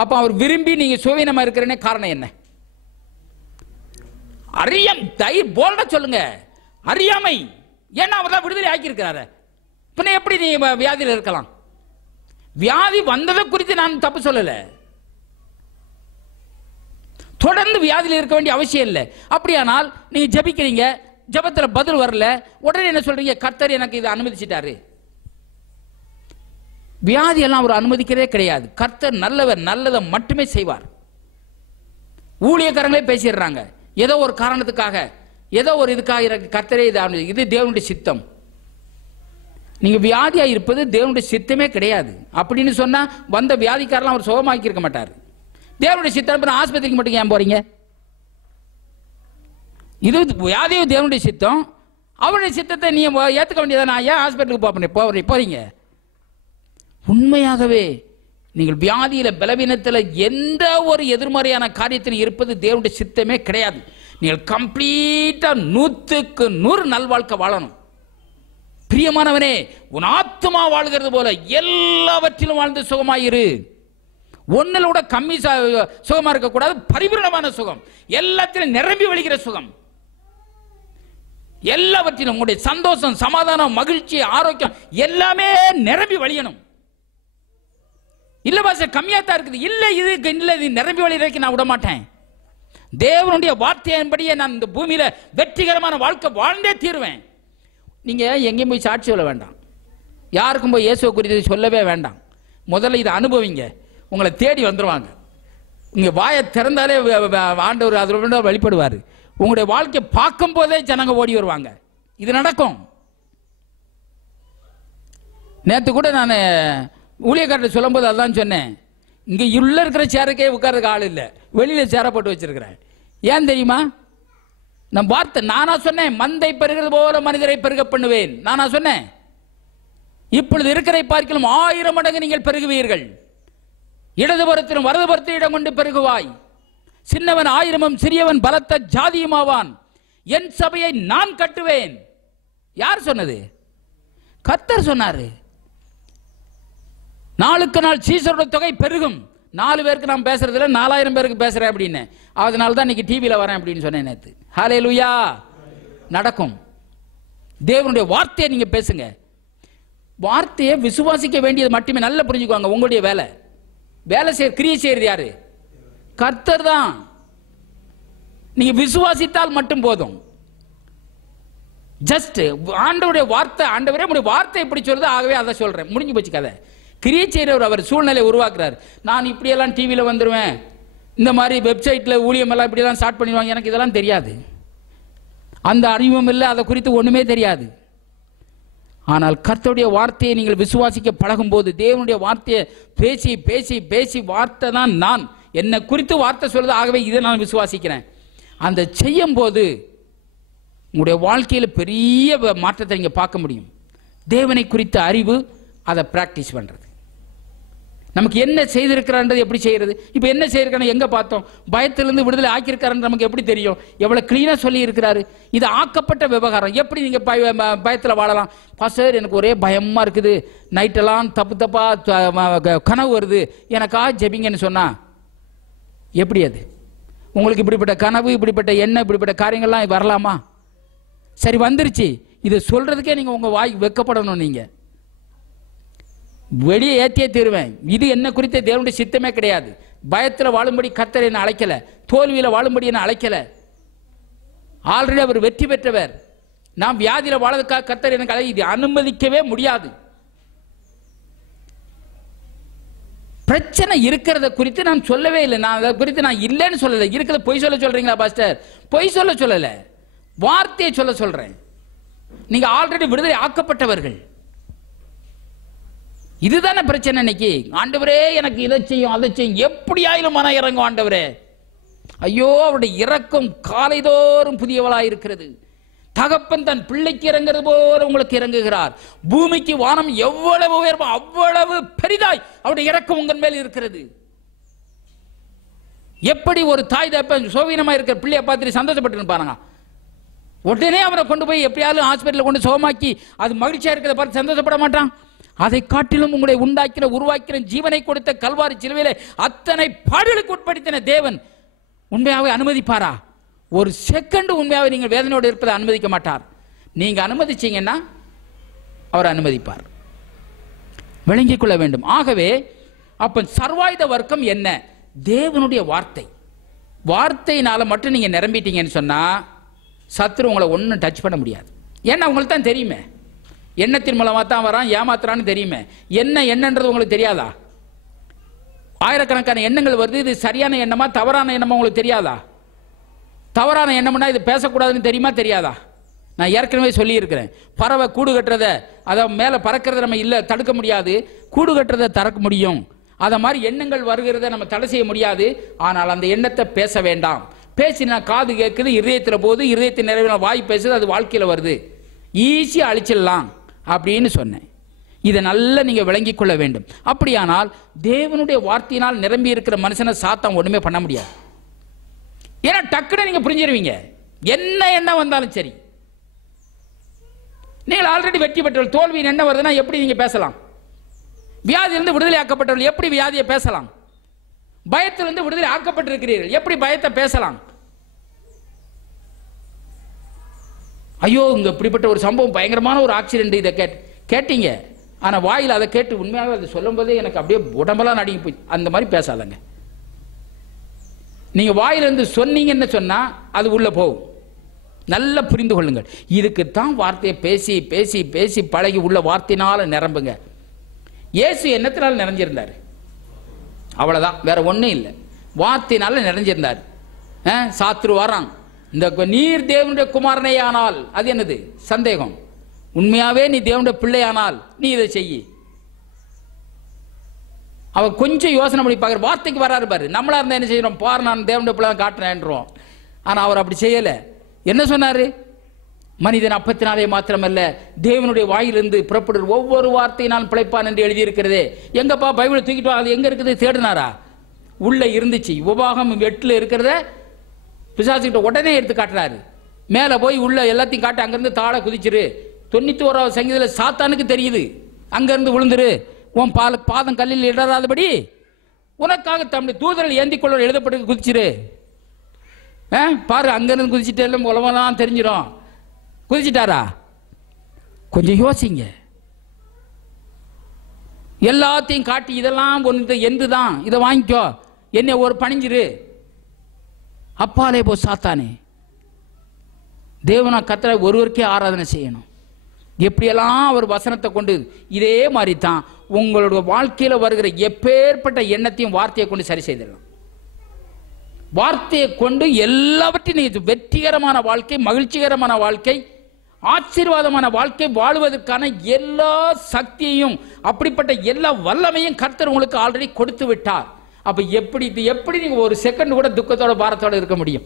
அப்ப அவர் விரும்பி நீங்க சுவீனமா இருக்கிறனே காரணம் என்ன? போல்டா சொல்லுங்க, அறியாமை. ஏன்னா அவர் தான் விடுதலை ஆக்கி இருக்கிறாரு. பின்ன எப்படி நீ வியாதியில் இருக்கலாம்? வியாதி வந்ததை குறித்து நான் தப்பு சொல்லல. தொடர்ந்து வியாதியில் இருக்க வேண்டிய அவசியம் இல்லை. அப்படியானால் நீங்க ஜபிக்கிறீங்க, ஜபத்துல பதில் வரல, உடனே என்ன சொல்றீங்க? கர்த்தர் எனக்கு இதை அனுமதிச்சிட்டாரு. வியாதி எல்லாம் அவர் அனுமதிக்கிறதே கிடையாது. கர்த்தர் நல்லவர், நல்லதை மட்டுமே செய்வார். ஊழியக்காரங்களே பேசிடுறாங்க, ஏதோ ஒரு காரணத்துக்காக, ஏதோ ஒரு இதுக்காக கர்த்தரே இது தேவனுடைய சித்தம். நீங்க வியாதியா இருப்பது தேவனுடைய சித்தமே கிடையாது. அப்படின்னு சொன்னா வந்த வியாதிக்காரெல்லாம் அவர் சுகமாக்கி இருக்க மாட்டார். தேவனுடைய சித்தம். ஆஸ்பத்திரிக்கு மட்டும் ஏன் போறீங்க? இது வியாதியும் தேவனுடைய சித்தம். அவருடைய சித்தத்தை நீங்க ஏத்துக்க வேண்டியதானே? ஏன் ஹாஸ்பிட்டலுக்கு போறீங்க? உண்மையாகவே நீங்கள் வியாதியில பலவீனத்தில் எந்த ஒரு எதிர்மறையான காரியத்தில் இருப்பது தேவனுடைய சித்தமே கிடையாது. நீங்கள் கம்ப்ளீட்டா 100க்கு 100 நல்வாழ்க்கை வாழணும். பிரியமானவனே, உன் ஆத்மா வாழ்கிறது போல எல்லாவற்றிலும் வாழ்ந்து சுகமாயிரு. ஒன்னில் கூட கம்மி சுகமா இருக்கக்கூடாது. பரிபூரணமான சுகம், எல்லாத்திலும் நிரம்பி வழிகிற சுகம், எல்லாவற்றிலும் உங்களுடைய சந்தோஷம், சமாதானம், மகிழ்ச்சி, ஆரோக்கியம் எல்லாமே நிரம்பி வழியணும். இல்ல பாச கம்மியாத்தான் இருக்குது, இல்ல இது நிரம்பி வழிகிறதுக்கு நான் விட மாட்டேன். தேவனுடைய வார்த்தையின்படியே நான் இந்த பூமியில வெற்றிகரமான வாழ்க்கை வாழ்ந்தே தீருவேன். நீங்க எங்கேயும் போய் சாட்சி சொல்ல வேண்டாம், யாருக்கும் போய் இயேசுவை குறித்து சொல்லவே வேண்டாம். முதல்ல இதை அனுபவிங்க, உங்களை தேடி வந்துருவாங்க. நீங்க வாயை திறந்தாலே ஆண்டவர் அதில் வெளிப்படுவார். உங்களுடைய வாழ்க்கையை பார்க்கும் போதே ஜனங்க ஓடி வருவாங்க. இது நடக்கும். நேற்று கூட நான் ஊழியக்காரர் சொல்லும் போது அதான் சொன்னேன், இங்க உள்ள இருக்கிற சேருக்கே உட்கார்றதுக்கு ஆள் இல்லை, வெளியில சேர போட்டு வச்சிருக்கிறேன். ஏன் தெரியுமா? நம் வார்த்தை நானா சொன்னேன், மந்தை பெருகிறது போல மனிதரை பெருக பண்ணுவேன். நானா சொன்னேன், இப்பொழுது இருக்கிற பார்க்கலாம் 1000 மடங்கு நீங்கள் பெருகுவீர்கள். இடதுபுறத்திலும் வலதுபுறத்தில் இடம் கொண்டு பெருகுவாய். சின்னவன் 1000 சிறியவன் பலத்த ஜாதியுமாவான். என் சபையை நான் கட்டுவேன். யார் சொன்னது? கர்த்தர் சொன்னாரு. நாளுக்கு நாள் சீசரோட தொகை பெருகும். 4 பேருக்கு நான் பேசுறது இல்லை, 4000 பேருக்கு பேசுறேன் அப்படின்னு. அதனால தான் இன்னைக்கு டிவியில் வரேன் அப்படின்னு சொன்னேன் நேற்று. ஹல்லேலூயா. நடக்கும். தேவனுடைய வார்த்தையை நீங்க பேசுங்க. வார்த்தையை விசுவாசிக்க வேண்டியது மட்டுமே. நல்லா புரிஞ்சுக்குவாங்க. உங்களுடைய வேலை கிரியை செய்யறது யாரு? கர்த்தர் தான். நீங்க விசுவாசித்தால் மட்டும் போதும். ஜஸ்ட் ஆண்டவருடைய வார்த்தை, ஆண்டவரே உங்களுடைய வார்த்தை எப்படி சொல்றது, ஆகவே அதை சொல்றேன், முடிஞ்சு போச்சு கதை. கிரியை செய்யறவர் அவர் சூழ்நிலை உருவாக்குறார். நான் இப்படியெல்லாம் டிவியில் வந்துடுவேன், இந்த மாதிரி வெப்சைட்ல ஊழியம் எல்லாம் இப்படியெல்லாம் ஸ்டார்ட் பண்ணிடுவாங்க, எனக்கு இதெல்லாம் தெரியாது, அந்த அறிவும் இல்லை, அதை குறித்து ஒண்ணுமே தெரியாது. ஆனால் கர்த்தருடைய வார்த்தையை நீங்கள் விசுவாசிக்க பழகும் போது, தேவனுடைய வார்த்தையை பேசி பேசி பேசி, வார்த்தை தான் நான், என்னை குறித்து வார்த்தை சொல்லுது, ஆகவே இதை நான் விசுவாசிக்கிறேன். அந்த செய்யும் போது உங்களுடைய வாழ்க்கையில் பெரிய மாற்றத்தை நீங்க பார்க்க முடியும். தேவனை குறித்த அறிவு, அதை பிராக்டிஸ் பண்றது. நமக்கு என்ன செய்திருக்கிறான்றது எப்படி செய்யறது? இப்ப என்ன செய்யிருக்கான எங்க பார்த்தோம்? பயத்திலிருந்து விடுதலை ஆக்கியிருக்காருன்னு நமக்கு எப்படி தெரியும்? எவ்வளவு கிளீனா சொல்லி இருக்கிறாரு. இது ஆக்கப்பட்ட விவகாரம். எப்படி நீங்க பயத்துல வாழலாம்? பாஸ்டர், எனக்கு ஒரே பயமா இருக்குது, நைட்டெல்லாம் தப்பு தப்பா கனவு வருது, எனக்கா ஜெபிங்கன்னு சொன்னா எப்படி? அது உங்களுக்கு இப்படிப்பட்ட கனவு, இப்படிப்பட்ட எண்ணம், இப்படிப்பட்ட காரியங்கள்லாம் வரலாமா? சரி, வந்துருச்சு. இதை சொல்றதுக்கே நீங்க உங்க வாய் வெக்கப்படணும். நீங்க வெளியே ஏற்றியே தீருவேன். இது என்ன குறித்த தேவனுடைய சித்தமே கிடையாது. பயத்தில் வாழும்படி கர்த்தர் என்ன அழைக்கல, தோல்வியில் வாழும்படி என்ன அழைக்கல. ஆல்ரெடி அவர் வெற்றி பெற்றவர். நாம் வியாதியில் வாழறதுக்காக கர்த்தர் எனக்கு இது அனுமதிக்கவே முடியாது. பிரச்சனை இருக்கிறத குறித்து நான் சொல்லவே இல்லை. நான் அதை குறித்து நான் இல்லைன்னு சொல்லலை. இருக்கிறத பொய் சொல்ல சொல்றீங்களா பாஸ்டர்? பொய் சொல்ல சொல்லல, வார்த்தையை சொல்ல சொல்றேன். நீங்க ஆல்ரெடி விடுதலை ஆக்கப்பட்டவர்கள். இதுதானே பிரச்சனை இன்னைக்கு. ஆண்டவரே எனக்கு இதை செய்யும் அதை செய்யும், எப்படி ஆயிலும் மன இறங்கும் ஆண்டவரே. ஐயோ, அவருடைய இரக்கம் காலைதோறும் புதியவளாய் இருக்கிறது. தகப்பன் தன் பிள்ளைக்கு இறங்குறது போல உங்களுக்கு இறங்குகிறார். பூமிக்கு வானம் எவ்வளவு உயர்வோ அவ்வளவு பெரிதாய் அவருடைய இரக்கம் உங்கள் மேல் இருக்கிறது. எப்படி ஒரு தாய் தகப்பன் சோவீனமா இருக்கிற பிள்ளையை பார்த்துட்டு சந்தோஷப்பட்டு பாருங்க, உடனே அவரை கொண்டு போய் எப்படியாவது ஹாஸ்பிட்டலில் கொண்டு சோமாக்கி அது மகிழ்ச்சியா இருக்கிறத பார்த்து சந்தோஷப்பட மாட்டான்? அதை காட்டிலும் உங்களை உண்டாக்கிற உருவாக்கிற ஜீவனை கொடுத்த கல்வாரி சிலுவையிலே அத்தனை பாடுகளுக்கு உட்படுத்தின தேவன் உண்மையாவே அனுமதிப்பாரா? ஒரு செகண்ட் உண்மையாவே நீங்கள் வேதனையோடு இருப்பதை அனுமதிக்க மாட்டார். நீங்க அனுமதிச்சீங்கன்னா அவர் அனுமதிப்பார். விளங்கிக் கொள்ள வேண்டும். ஆகவே அப்ப சர்வாயுத வர்க்கம் என்ன? தேவனுடைய வார்த்தை. வார்த்தையினால மட்டும் நீங்க நிரம்பிட்டீங்கன்னு சொன்னா சத்துரு உங்களை ஒன்றும் டச் பண்ண முடியாது. ஏன்னா உங்களுக்கு தான் தெரியுமே, எண்ணத்தின் மூலமாக தான் வரான், ஏமாத்துறான்னு தெரியுமே. என்னன்றது உங்களுக்கு தெரியாதா? ஆயிரக்கணக்கான எண்ணங்கள் வருது. இது சரியான எண்ணமா தவறான எண்ணமா உங்களுக்கு தெரியாதா? தவறான எண்ணம்னா இது பேசக்கூடாதுன்னு தெரியுமா தெரியாதா? நான் ஏற்கனவே சொல்லி இருக்கிறேன். பறவை கூடு கட்டுறத, அதை மேலே பறக்கிறத நம்ம இல்லை தடுக்க முடியாது, கூடு கட்டுறதை தடுக்க முடியும். அதை மாதிரி எண்ணங்கள் வருகிறத நம்ம தடை செய்ய முடியாது. ஆனால் அந்த எண்ணத்தை பேச வேண்டாம். பேசினா காது கேட்குது, இருதயத்தில் போகுது, இருதயத்தின் நிறைவில் வாய் பேசுது, அது வாழ்க்கையில் வருது, ஈஸியாக அழிச்சிடலாம் அப்படின்னு சொன்னேன். இதை நல்லா நீங்க விளங்கிக் கொள்ள வேண்டும். அப்படியானால் தேவனுடைய வார்த்தையினால் நிரம்பி இருக்கிற மனுஷனை சாத்தான் ஒண்ணுமே பண்ண முடியாது. ஏன்னா டக்குன்னு நீங்க புரிஞ்சிருவீங்க. என்ன எண்ணம் வந்தாலும் சரி, நீங்கள் ஆல்ரெடி வெற்றி பெற்றவர்கள். தோல்வியின் என்ன வருதுன்னா எப்படி நீங்க பேசலாம்? வியாதியிலிருந்து விடுதலை ஆக்கப்பட்டவர்கள் எப்படி வியாதியை பேசலாம்? பயத்திலிருந்து விடுதலை ஆக்கப்பட்டிருக்கிறீர்கள், எப்படி பயத்தை பேசலாம்? ஐயோ, இங்க இப்படிப்பட்ட ஒரு சம்பவம், பயங்கரமான ஒரு ஆக்சிடென்ட், இதை கேட்டீங்க. ஆனா வாயில் அதை கேட்டு உண்மையாக அதை சொல்லும் போதே எனக்கு அப்படியே உடம்பெல்லாம் நடுங்கி போய். அந்த மாதிரி பேசாதங்க. நீங்க வாயிலிருந்து சொன்னீங்கன்னு சொன்னா அது உள்ள போகும். நல்லா புரிந்து கொள்ளுங்கள். இதுக்குத்தான் வார்த்தையை பேசி பேசி பேசி பழகி உள்ள வார்த்தையினால நிரம்புங்க. இயேசு என்னத்தினால நிறைஞ்சிருந்தார்? அவ்வளவுதான், வேற ஒன்றும் இல்லை. வார்த்தையினால நிறைஞ்சிருந்தார். சாத்துரு வரான், இந்த நீர் தேவனுடைய குமாரனே ஆனால், அது என்னது சந்தேகம். உண்மையாவே நீ தேவனுடைய பிள்ளையானால் நீ இதை செய்யி. அவர் கொஞ்சம் யோசனை பண்ணி பார்க்குற, வார்த்தைக்கு வராரு பாரு. நம்மளா இருந்தா என்ன செய்யறோம்? பாரு, நான் தேவனுடைய பிள்ளை காட்டுறேன்றோம். ஆனா அவர் அப்படி செய்யல. என்ன சொன்னாரு? மனிதன் அப்பத்தினாலே மாத்திரமல்ல தேவனுடைய வாயிலிருந்து புறப்படுற ஒவ்வொரு வார்த்தையினால் பிழைப்பான் என்று எழுதியிருக்கிறதே. எங்கப்பா பைபிளை தூக்கிட்டு வா, அது எங்க இருக்குது தேடினாரா? உள்ள இருந்துச்சு. உபாகம் 8 இருக்கிறத பிசாசுகிட்ட உடனே எடுத்து காட்டுறாரு. மேல போய் உள்ள எல்லாத்தையும் காட்டு, அங்கிருந்து தாழ குதிச்சிரு. 91வது சங்கீதத்தில் சாத்தானுக்கு தெரியுது, அங்கிருந்து விழுந்துரு, உன் பாதம் கல்லில் இடராதபடி உனக்காக தம்முடைய தூதர்கள் ஏந்திக் கொள்ள எழுதப்பட்டு குதிச்சிரு. பாரு, அங்கிருந்து குதிச்சுட்டு எல்லாம் உலகம்லாம் தெரிஞ்சிடும். குதிச்சிட்டாரா? கொஞ்சம் யோசிங்க. எல்லாத்தையும் காட்டி இதெல்லாம் ஒன்று எந்துதான், இதை வாங்கிக்கோ, என்னை ஒரு பணிஞ்சிரு, அப்பாலே போ சாத்தானே. தேவனா கர்த்தரை ஒருவருக்கே ஆராதனை செய்யணும். எப்படியெல்லாம் அவர் வசனத்தை கொண்டு, இதே மாதிரி தான் உங்களுடைய வாழ்க்கையில வருகிற எப்பேற்பட்ட எண்ணத்தையும் வார்த்தையை கொண்டு சரி செய்திடலாம். வார்த்தையை கொண்டு எல்லாவற்றையும் வெற்றிகரமான வாழ்க்கை, மகிழ்ச்சிகரமான வாழ்க்கை, ஆசீர்வாதமான வாழ்க்கை வாழ்வதற்கான எல்லா சக்தியையும், அப்படிப்பட்ட எல்லா வல்லமையும் கர்த்தர் உங்களுக்கு ஆல்ரெடி கொடுத்து விட்டார். அப்ப எப்படி நீங்க ஒரு செகண்ட் கூட துக்கத்தோட பாரத்தோட இருக்க முடியும்?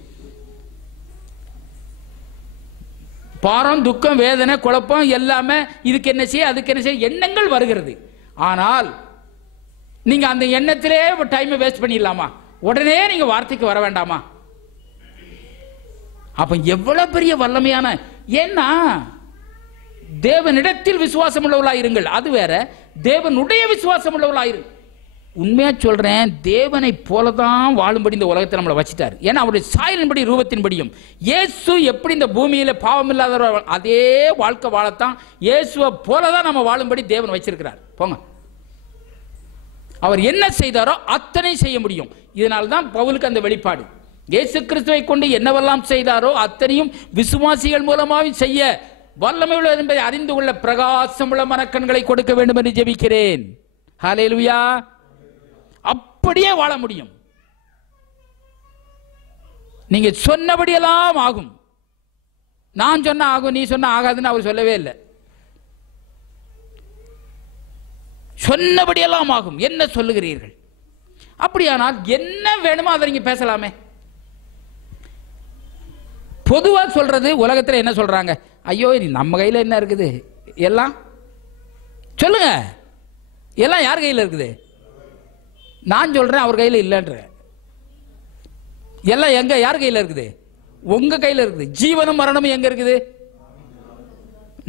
பாரம், துக்கம், வேதனை, குழப்பம் எல்லாமே இதுக்கு என்ன செய்ய, அதுக்கு என்ன செய்ய எண்ணங்கள் வருகிறது. ஆனால் நீங்க அந்த எண்ணத்திலே டைமை வேஸ்ட் பண்ணிடலாமா? உடனே நீங்க வார்த்தைக்கு வர வேண்டாமா? அப்ப எவ்வளவு பெரிய வல்லமையான, ஏன்னா தேவனிடத்தில் விசுவாசம் உள்ளவர்களாயிருங்கள், அது வேற, தேவனுடைய விசுவாசம் உள்ளவர்களாயிருங்கள். உண்மையா சொல்றேன், தேவனை போலதான் வாழும்படி இந்த உலகத்தை நம்மளை வச்சுட்டாரு. ஏன்னா அவருடைய சாயலின்படி ரூபத்தின்படியும் இயேசு எப்படி இந்த பூமியில பாவம் இல்லாத அதே வாழ்க்கை வாழத்தான் இயேசுவை போலதான் நம்ம வாழும்படி தேவன் வச்சிருக்கிறார். போங்க, அவர் என்ன செய்தாரோ அத்தனை செய்ய முடியும். இதனால்தான் பவுலுக்கு அந்த வெளிப்பாடு, இயேசு கிறிஸ்துவை கொண்டு என்னவெல்லாம் செய்தாரோ அத்தனையும் விசுவாசிகள் மூலமாக செய்ய வல்லமை உள்ளது என்பதை அறிந்து கொள்ள பிரகாசமுள்ள மனக்கண்களை கொடுக்க வேண்டும் என்று ஜெபிக்கிறேன். ஹல்லேலூயா. அப்படியே வாழ முடியும். நீங்க சொன்னபடியெல்லாம் ஆகும். நான் சொன்ன ஆகும், நீ சொன்ன ஆகாதுன்னு அவர் சொல்லவே இல்லை. சொன்னபடியெல்லாம் ஆகும். என்ன சொல்லுகிறீர்கள்? அப்படியானால் என்ன வேணுமோ அதை நீங்க பேசலாமே. பொதுவா சொல்றது, உலகத்தில் என்ன சொல்றாங்க? ஐயோ நம்ம கையில் என்ன இருக்குது? எல்லாம் சொல்லுங்க, எல்லாம் யார் கையில் இருக்குது? நான் சொல்றேன் அவர் கையில் இல்லைன்ற. எல்லாம் எங்க, யார் கையில் இருக்குது? உங்க கையில் இருக்குது. ஜீவனும் மரணமும் எங்க இருக்குது?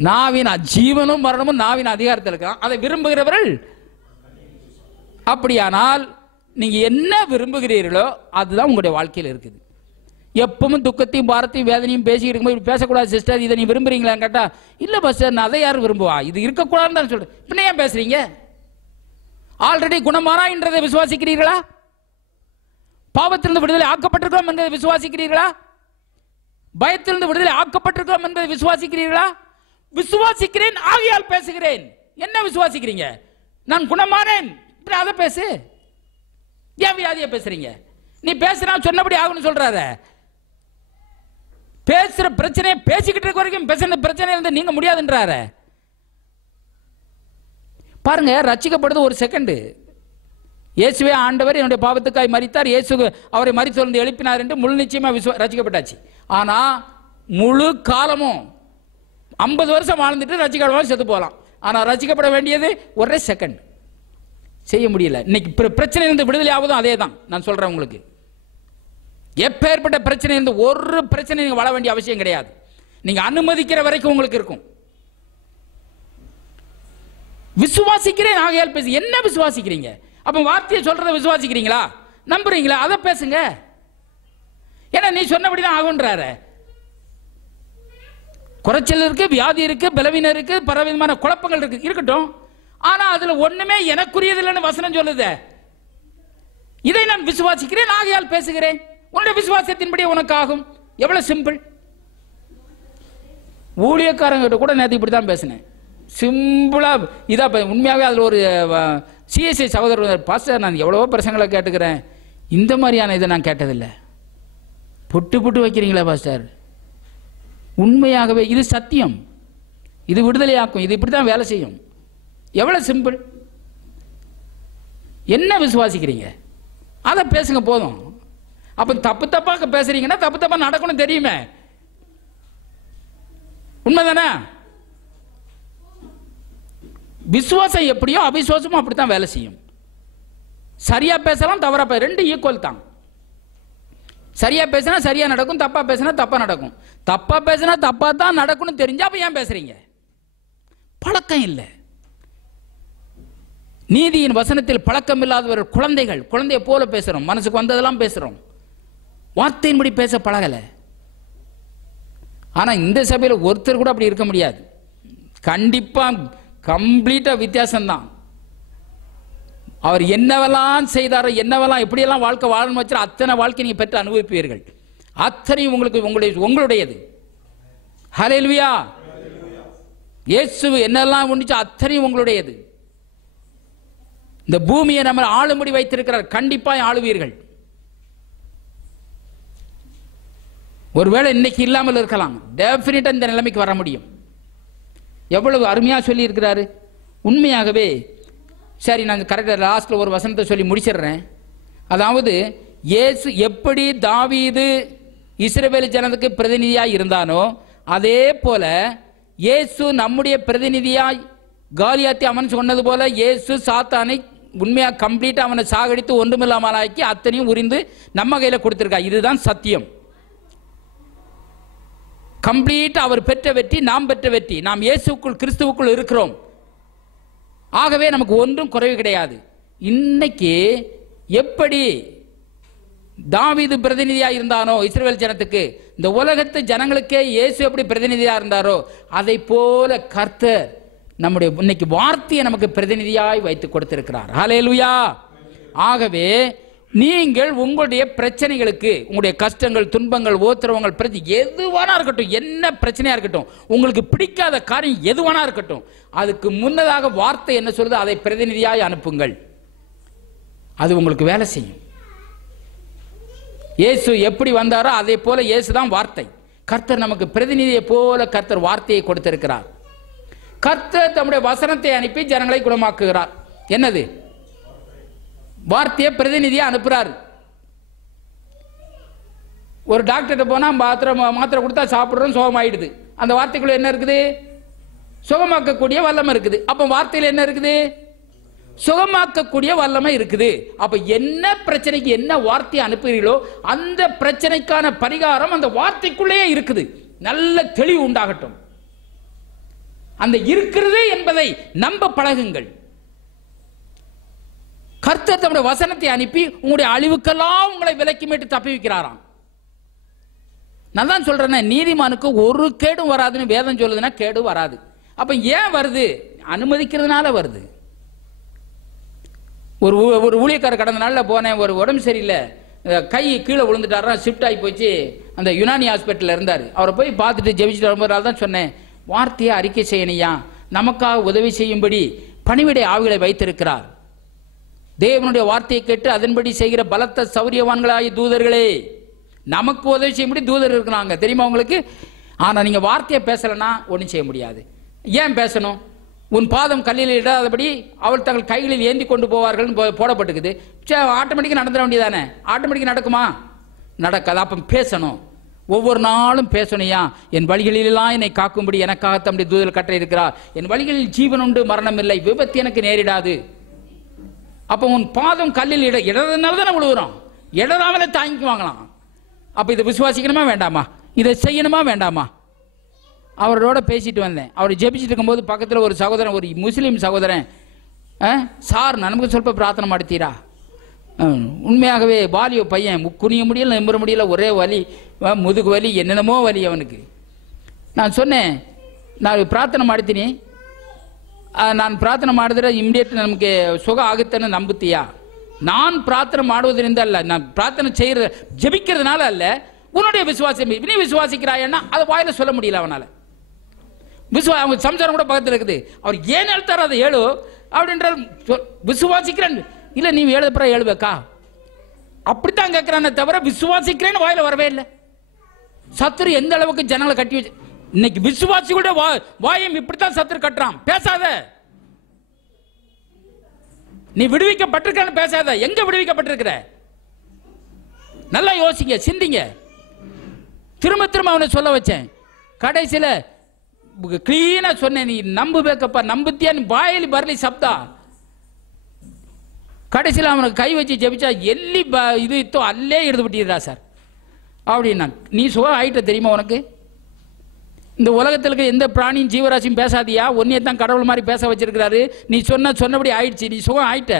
நாவின் ஜீவனும் மரணமும் நாவின் அதிகாரத்தில் இருக்கான். அதை விரும்புகிறவர்கள். அப்படியானால் நீங்க என்ன விரும்புகிறீர்களோ அதுதான் உங்களுடைய வாழ்க்கையில் இருக்குது. எப்பவும் துக்கத்தையும் பாரத்தையும் வேதனையும் பேசிக்கிட்டு இருக்கும்போது பேசக்கூடாது சிஸ்டர், இதை நீ விரும்புறீங்களான்னு கேட்டா இல்ல பாஸ்டர் நான் அதை யாரும் விரும்புவா, இது இருக்கக்கூடாதுன்னு தான் சொல்றேன். பின்ன ஏன் பேசுறீங்க? ஆல்ரெடி குணமானா என்றதை விசுவாசிக்கிறீர்களா? பாவத்திலிருந்து விடுதலை ஆக்கப்பட்டிருக்கோம் என்பதை விசுவாசிக்கிறீர்களா? பயத்திலிருந்து விடுதலை ஆக்கப்பட்டிருக்கோம் என்பதை விசுவாசிக்கிறீர்களா? விசுவாசிக்கிறேன் ஆகையால் பேசுகிறேன். என்ன விசுவாசிக்கிறீங்க? நான் குணமானேன், அதை பேசு. ஏன் வியாதியை பேசுறீங்க? நீ பேசுனா சொன்னபடி ஆகும்னு சொல்றாரு. பேசுற பிரச்சனையை பேசிக்கிட்டு இருக்க வரைக்கும் பேசுற பிரச்சனை இருந்து நீங்க முடியாதுன்றாரு. பாருங்க, ரட்சிக்கப்படுறது ஒரு செகண்ட். இயேசுவே ஆண்டவர் என்னுடைய பாவத்துக்காய் மரித்தார், இயேசு அவரை மரித்தொழுந்து எழுப்பினார் என்று முழு நிச்சயமா ரட்சிக்கப்பட்டாச்சு. ஆனா முழு காலமும் 50 வருஷம் வாழ்ந்துட்டு ரட்சிக்கப்படாமல் செத்து போகலாம். ஆனா ரட்சிக்கப்பட வேண்டியது ஒரே செகண்ட். செய்ய முடியல. இன்னைக்கு பிரச்சனை இருந்து விடுதலை ஆவதும் அதே தான். நான் சொல்றேன் உங்களுக்கு, எப்பேற்பட்ட பிரச்சனை இருந்து ஒரு பிரச்சனை நீங்க வாழ வேண்டிய அவசியம் கிடையாது. நீங்க அனுமதிக்கிற வரைக்கும் உங்களுக்கு இருக்கும். விசுவாசிக்கிறேன் ஆகையால் பேசு. என்ன விசுவாசிக்கிறீங்க? அப்ப வார்த்தையை சொல்றதை விசுவாசிக்கிறீங்களா? நம்புறீங்களா? அதை பேசுங்க. ஏன்னா நீ சொன்னபடிதான் ஆகுன்றாரு. குறைச்சல் இருக்கு, வியாதி இருக்கு, பலவீனம் இருக்கு, பலவிதமான குழப்பங்கள் இருக்கு, இருக்கட்டும். ஆனா அதுல ஒண்ணுமே எனக்குரியது இல்லைன்னு வசனம் சொல்லுது. இதை நான் விசுவாசிக்கிறேன் ஆகையால் பேசுகிறேன். உன்னுடைய விசுவாசத்தின்படி உனக்கு ஆகும். எவ்வளவு சிம்பிள். ஊழியக்காரங்கிட்ட கூட நேற்று இப்படி தான் பேசினேன். சிம்பிளா இதா. உண்மையாகவே அதுல ஒரு சிஎஸ்ஐ சகோதரர், பாஸ்டர் நான் எவ்வளவோ பிரசங்களை கேட்டுக்கிறேன், இந்த மாதிரியான இதை நான் கேட்டதில்லை. புட்டு புட்டு வைக்கிறீங்களா பாஸ்டர்? உண்மையாகவே இது சத்தியம், இது விடுதலையாக்கும், இது இப்படித்தான் வேலை செய்யும். எவ்வளவு சிம்பிள். என்ன விசுவாசிக்கிறீங்க அதை பேசுங்க போதும். அப்ப தப்பு தப்பாக பேசுறீங்கன்னா தப்பு தப்பா நடக்கணும் தெரியுமே. உண்மைதானே? விசுவாசம் எப்படியோ அவிசுவாசமும் அப்படித்தான் வேலை செய்யும். சரியா பேசலாம், தவறா பேச, ரெண்டு ஈக்குவல் தான். சரியா பேசினா சரியா நடக்கும், தப்பா பேசினா தப்பா நடக்கும். தப்பா பேசினா தப்பா தான் நடக்கும்னு தெரிஞ்சா அப்ப ஏன் பேசுறீங்க? பழக்கம் இல்லை. நீதியின் வசனத்தில் பழக்கம் இல்லாதவர் குழந்தைகள். குழந்தைய போல பேசுறோம், மனசுக்கு வந்ததெல்லாம் பேசுறோம், வார்த்தையின்படி பேச பழகல. ஆனா இந்த சபையில் ஒருத்தர் கூட அப்படி இருக்க முடியாது. கண்டிப்பா கம்ப்ளீட்டா வித்தியாசம்தான். அவர் என்னவெல்லாம் செய்தாரோ, என்னவெல்லாம் எப்படியெல்லாம் வாழ்க்கை வாழணும் வச்சாரோ அத்தனை வாழ்க்கை நீங்க பெற்று அனுபவிப்பீர்கள். அத்தனையும் உங்களுக்கு உங்களுடையது. ஹல்லேலூயா. இயேசு என்னெல்லாம் உண்டுச்சோ அத்தனையும் உங்களுடையது. இந்த பூமியை நம்ம ஆளும்படி வைத்திருக்கிறார். கண்டிப்பாக ஆளுவீர்கள். ஒருவேளை இன்னைக்கு இல்லாமல் இருக்கலாம், டெஃபினட்டா இந்த நிலைமைக்கு வர முடியும். எவ்வளவு அருமையா சொல்லி இருக்கிறாரு. உண்மையாகவே சரி, நான் கரெக்டா லாஸ்ட்ல ஒரு வசனத்தை சொல்லி முடிச்சிடுறேன். அதாவது இயேசு எப்படி தாவீது இஸ்ரவேல் ஜனத்துக்கு பிரதிநிதியாய் இருந்தானோ அதே போல இயேசு நம்முடைய பிரதிநிதியாய் காலியாத்தி அவன் சொன்னது போல இயேசு சாத்தானை உண்மையா கம்ப்ளீட்டா அவனை சாகடித்து ஒன்றுமில்லாமல் ஆக்கி அத்தனையும் உரிந்து நம்ம கையில கொடுத்திருக்கா. இதுதான் சத்தியம். கம்ப்ளீட்டா அவர் பெற்ற வெற்றி, நாம் பெற்ற வெற்றி. நாம் இயேசுக்குள் கிறிஸ்துவுக்குள் இருக்கிறோம். ஆகவே நமக்கு ஒன்றும் குறைவு கிடையாது. இன்னைக்கு எப்படி தாவீது பிரதிநிதியா இருந்தானோ இஸ்ரவேல் ஜனத்துக்கு, இந்த உலகத்து ஜனங்களுக்கே இயேசு எப்படி பிரதிநிதியா இருந்தாரோ அதை போல கர்த்தர் நம்முடைய இன்னைக்கு வார்த்தையை நமக்கு பிரதிநிதியாய் வைத்து கொடுத்திருக்கிறார். ஹல்லேலூயா. ஆகவே நீங்கள் உங்களுடைய பிரச்சனைகளுக்கு, உங்களுடைய கஷ்டங்கள், துன்பங்கள், ஓத்திரவங்கள், எதுவானா இருக்கட்டும், என்ன பிரச்சனையா இருக்கட்டும், உங்களுக்கு பிடிக்காத காரியம் எதுவானா இருக்கட்டும், அதுக்கு முன்னதாக வார்த்தை என்ன சொல்லுது அதை பிரதிநிதியாய் அனுப்புங்கள். அது உங்களுக்கு வேலை செய்யும். இயேசு எப்படி வந்தாரோ அதே போல இயேசு தான் வார்த்தை. கர்த்தர் நமக்கு பிரதிநிதியை போல கர்த்தர் வார்த்தையை கொடுத்திருக்கிறார். கர்த்தர் தம்முடைய வசனத்தை அனுப்பி ஜனங்களை குணமாக்குகிறார். என்னது? வார்த்தையை பிரதிநிதியை அனுப்புறாரு. ஒரு டாக்டர்கிட்ட போனா மாத்திரை கொடுத்தா சாப்பிடுறோம், சுகமாயிடுது. அந்த வார்த்தைக்குள்ள என்ன இருக்குது? சுகமாக்கக்கூடிய வல்லமை இருக்குது. அப்ப வார்த்தையில் என்ன இருக்குது? சுகமாக்கக்கூடிய வல்லமை இருக்குது. அப்ப என்ன பிரச்சனைக்கு என்ன வார்த்தையை அனுப்புகிறீர்களோ அந்த பிரச்சனைக்கான பரிகாரம் அந்த வார்த்தைக்குள்ளேயே இருக்குது. நல்ல தெளிவு உண்டாகட்டும். அந்த இருக்கிறது என்பதை நம்ப பழகுங்கள். கர்த்தர் தம்முடைய வசனத்தை அனுப்பி உங்களுடைய அழிவுக்கெல்லாம் உங்களை விலக்கி மீட்டு தப்பி வைக்கிறாராம். நான் தான் சொல்றேன், நீதிமானுக்கு ஒரு கேடும் வராதுன்னு வேதம் சொல்லுதுன்னா கேடு வராது. அப்ப ஏன் வருது? அனுமதிக்கிறதுனால வருது. ஒரு ஊழியக்காரர் கடந்த நாளில் போனேன், ஒரு உடம்பு சரியில்லை, கை கீழே விழுந்துட்டாரா, ஷிஃப்ட் ஆகி போச்சு, அந்த யுனானி ஹாஸ்பிட்டலில் இருந்தார். அவரை போய் பார்த்துட்டு ஜெபிச்சுட்டு வரும்போது தான் சொன்னேன், வார்த்தையை அறிக்கை செய்யணையா, நமக்காக உதவி செய்யும்படி பணிவிடை ஆவிகளை வைத்திருக்கிறார். தேவனுடைய வார்த்தையை கேட்டு அதன்படி செய்கிற பலத்த சௌரியவான்களாகிய தூதர்களே, நமக்கு உதவி செய்யும்படி தூதர் இருக்கிறாங்க, தெரியுமா உங்களுக்கு? ஆனால் நீங்கள் வார்த்தையை பேசலைன்னா ஒன்றும் செய்ய முடியாது. ஏன் பேசணும்? உன் பாதம் கல்லில் இடாதபடி அவள் தங்கள் கைகளில் ஏந்தி கொண்டு போவார்கள் போடப்பட்டுக்குது. ஆட்டோமேட்டிக்காக நடந்துட வேண்டியதானே? ஆட்டோமேட்டிக்காக நடக்குமா? நடக்காது. அப்போ பேசணும், ஒவ்வொரு நாளும் பேசணுயா. என் வழிகளிலெல்லாம் என்னை காக்கும்படி எனக்காக தம்முடைய தூதர் கட்டளை இருக்கிறார். என் வழிகளில் ஜீவன் உண்டு, மரணம் இல்லை, விபத்து எனக்கு நேரிடாது. அப்போ உன் பாதம் கல்லில் இடறதுனால தானே விழுவுறோம், இடறாமலே தாங்கிக்குவாங்களாம். அப்போ இதை விசுவாசிக்கணுமா வேண்டாமா? இதை செய்யணுமா வேண்டாமா? அவரோட பேசிட்டு வந்தேன். அவர் ஜெபிச்சுட்டு இருக்கும்போது பக்கத்தில் ஒரு சகோதரன், ஒரு முஸ்லீம் சகோதரன், சார் நமக்கு சொல்ல பிரார்த்தனை மாடுத்தீரா? உண்மையாகவே வாலியோ பையன், குனிய முடியல, நிமிர முடியல, ஒரே வலி, முதுகு வலி, என்னென்னமோ வலி அவனுக்கு. நான் சொன்னேன், நான் பிரார்த்தனை மாடுத்தினி, நான் பிரார்த்தனை ಮಾಡುದ್ರೆ ಇಮಿಡಿಯೇಟ್ ನಮಗೆ ಸುಖ ಆಗುತ್ತೇನೆ ನಂಬುತ್ತೀಯಾ? நான் பிரார்த்தனை ಮಾಡುವುದರಿಂದ அல்ல, நான் பிரார்த்தனை செய்யற ஜெபிக்கிறதுனால அல்ல, உன்னுடைய விசுவாசம். நீ விசுவாசிக்கிறாயன்னா அதை வாயில சொல்ல முடியல அவனால. அவங்க சம்சாரம் கூட பக்கத்தில் இருக்குது. அவர் ஏன் எழுத்தார் அதை ஏழு அப்படின்ற விசுவாசிக்கிறேன் இல்லை, நீ எழுதுப்புற எழுவேக்கா அப்படித்தான் கேட்கிறானே தவிர விசுவாசிக்கிறேன்னு வாயில வரவே இல்லை. சத்துரு எந்த அளவுக்கு ஜனங்களை கட்டி வச்சு, இன்னைக்கு விசுவாசிகளோட வாயம் இப்படித்தான் சத்துரு கட்டுறான். பேசாத, நீ விடுவிக்கப்பட்டிருக்கான்னு பேசாத. எங்க விடுவிக்கப்பட்டிருக்கிற? நல்லா யோசிங்க, சிந்திங்க. திரும்ப திரும்ப அவனை சொல்ல வச்சேன். கடைசியில் கிளீனா சொன்னேன், நீ நம்புவேக்கப்பா, நம்புத்தியா? நீ வாயில் பரலி சப்தா. கடைசியில் அவனுக்கு கை வச்சு ஜெபிச்சா எல்லி இது இத்தோ அல்லே எடுத்து விட்டீரா சார் அப்படின்னா. நீ சுகம் ஆயிட்ட தெரியுமா? உனக்கு இந்த உலகத்தில் இருக்க எந்த பிராணியும் ஜீவராசியும் பேசாதியா? ஒன்னே தான் கடவுள் மாதிரி பேச வச்சிருக்கிறாரு. நீ சொன்னபடி ஆயிடுச்சு, நீ சுகம் ஆயிட்ட.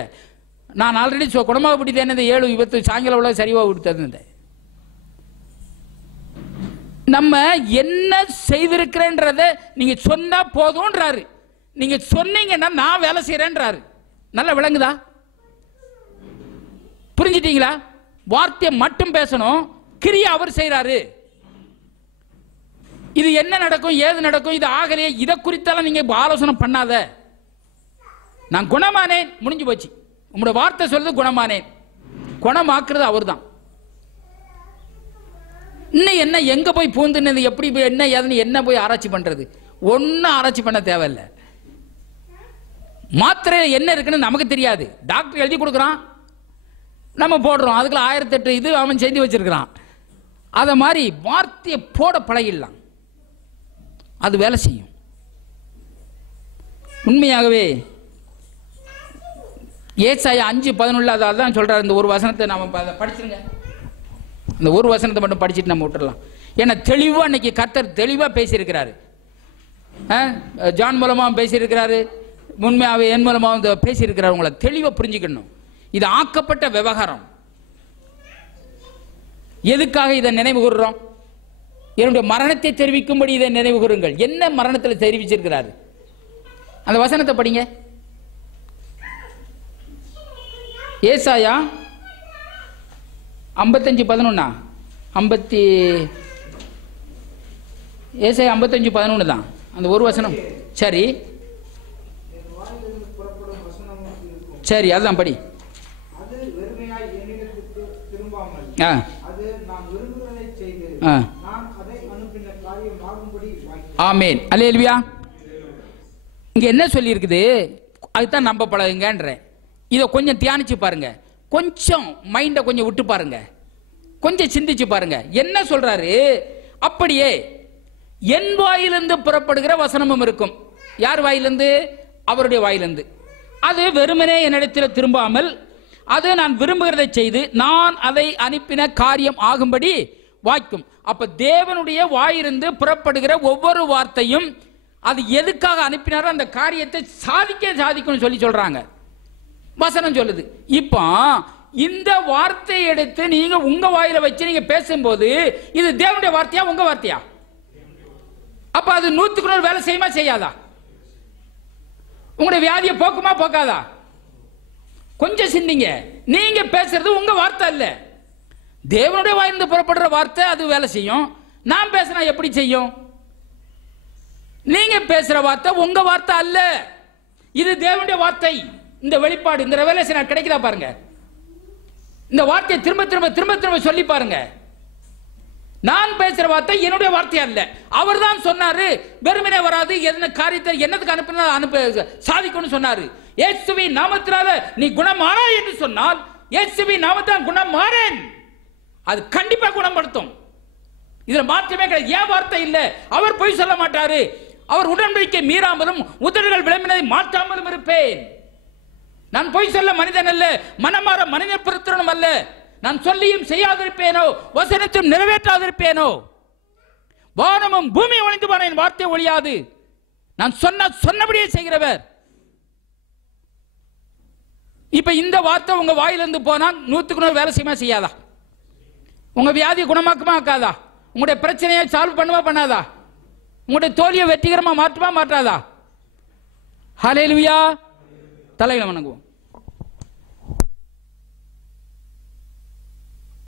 நான் ஆல்ரெடி குணமாக பிடித்தேன். இந்த 7 விபத்து சாயங்காலம் உள்ள சரிவாக விடுத்தது. நம்ம என்ன செய்திருக்கிறேன்றத நீங்க சொன்னா போதும்ன்றாரு. நீங்க சொன்னீங்கன்னா நான் வேலை செய்யறேன்றாரு. நல்லா விளங்குதா? புரிஞ்சிட்டீங்களா? வார்த்தையை மட்டும் பேசணும், கிரியை அவர் செய்யறாரு. இது என்ன நடக்கும், ஏது நடக்கும், இது ஆகலையே, இதை குறித்தாலும் நீங்க ஆலோசனை பண்ணாத. நான் குணமானேன், முடிஞ்சு போச்சு. உங்களோட வார்த்தை சொல்றது குணமானேன். குணமாக்குறது அவர் தான். இன்னும் என்ன எங்க போய் பூந்துனது, எப்படி என்ன ஏதுன்னு என்ன போய் ஆராய்ச்சி பண்றது? ஒன்னும் ஆராய்ச்சி பண்ண தேவையில்லை. மாத்திரை என்ன இருக்குன்னு நமக்கு தெரியாது. டாக்டர் எழுதி கொடுக்குறான், நம்ம போடுறோம். அதுக்குள்ள 1008 இது அவன் செஞ்சு வச்சிருக்கிறான். அத மாதிரி வார்த்தையை போட பழகிடலாம், அது வேலை செய்யும். உண்மையாகவே ஏசாயா 5:11 அதான் சொல்றாரு. இந்த ஒரு வசனத்தை நாம படிச்சிருங்க. இந்த ஒரு வசனத்தை மட்டும் படிச்சுட்டு நம்ம விட்டுடலாம். ஏன்னா தெளிவா இன்னைக்கு கர்த்தர் தெளிவா பேசியிருக்கிறாரு. ஜான் மூலமா பேசியிருக்கிறாரு, உண்மையாவே என் மூலமா பேசியிருக்கிறாரு. உங்களை தெளிவா புரிஞ்சுக்கணும். இது ஆக்கப்பட்ட விவகாரம். எதுக்காக இதை நினைவு கூறுறோம்? என்னுடைய மரணத்தை தெரிவிக்கும்படி இதை நினைவு கூறுங்கள். என்ன மரணத்தில் தெரிவிச்சிருக்கிறாரு? அந்த வசனத்தை படிங்க. ஏசாயா 55:11 ஏசாயா 55:11 தான் அந்த ஒரு வசனம். சரி சரி, அதுதான் படி. அது ஆமேன். அல்லேலூயா. இங்க என்ன சொல்லி இருக்குது? அதுதான் நம்ப பழகுங்கன்ற. இதை கொஞ்சம் தியானிச்சு பாருங்க, கொஞ்சம் மைண்ட கொஞ்சம் விட்டு பாருங்க, கொஞ்சம் சிந்திச்சு பாருங்க. என்ன சொல்றாரு? அப்படியே என் வாயிலிருந்து புறப்படுகிற வசனமும் இருக்கும். யார் வாயிலிருந்து? அவருடைய வாயிலிருந்து. அது வெறுமனே என்னிடத்தில் திரும்பாமல் அது நான் விரும்புகிறதை செய்து நான் அதை அனுப்பின காரியம் ஆகும்படி வாய்க்கும். அப்ப தேவனுடைய வாயிலிருந்து புறப்படுகிற ஒவ்வொரு வார்த்தையும் அது எதுக்காக அனுப்பினாரோ அந்த காரியத்தை சாதிக்கணும் சொல்லி சொல்றாங்க. வசனம் சொல்லுது. இப்போ இந்த வார்த்தையை எடுத்து நீங்க உங்க வாயில வச்சு நீங்க பேசும்போது இது தேவனுடைய வார்த்தையா உங்க வார்த்தையா? அப்ப அது 100% வேலை செய்யுமா செய்யாதா? உங்களுடைய வியாதியை போக்குமா போக்காதா? கொஞ்சம் சிந்திங்க. நீங்க பேசுறது உங்க வார்த்தை அல்ல, தேவனுடைய வாயிலிருந்து புறப்படுற வார்த்தை. அது வேலை செய்யும். நான் பேசினா எப்படி செய்யும்? நீங்க பேசுற வார்த்தை உங்க வார்த்தை அல்ல, இது தேவனுடைய வார்த்தை. இந்த வெளிப்பாடு, இந்த ரெவலேஷன் கிடைக்குதா பாருங்க. இந்த வார்த்தையை திரும்ப திரும்ப திரும்ப திரும்ப சொல்லி பாருங்க. நான் பேசுற வார்த்தை என்னுடைய வார்த்தை அல்ல. அவர் தான் சொன்னாரு, வெறுமனே வராது, என்ன காரியத்தை என்னத்துக்கு அனுப்பினா அனுப்ப சாதிக்கணும்னு சொன்னாரு. இயேசுவின் நாமத்தினால நீ குணமானா என்று சொன்னால் இயேசுவின் நாமத்தால் குணமாறேன், அது கண்டிப்பா குணப்படுத்தும். இதுல மாற்றமே கிடையாது. ஏன் வார்த்தை இல்ல? அவர் பொய் சொல்ல மாட்டாரு. அவர் உடன்படிக்கை மீறாமலும் உதடுகள் விளம்பினதை மாற்றாமலும் இருப்பேன். நான் பொய் சொல்ல மனிதன் அல்ல, மனமாற மனித புத்திரனும் அல்ல. நான் சொல்லியும் செய்யாதிருப்பேனோ, வசனத்தையும் நிறைவேற்றாதிருப்பேனோ? வானமும் பூமி ஒளிந்து போன என் வார்த்தை ஒழியாது. நான் சொன்னபடியே செய்கிறவர். இப்ப இந்த வார்த்தை உங்க வாயிலிருந்து போனா 100% வேலை செய்யுமா செய்யாதா? உங்க வியாதியை குணமாக்குமா ஆக்காதா? உங்களுடைய பிரச்சனையை சால்வ் பண்ணுமா பண்ணாதா? உங்களுடைய தோல்வியை வெற்றிகரமா மாற்றுமா மாற்றாதா? ஹல்லேலூயா. தலையில வணங்குவோம்.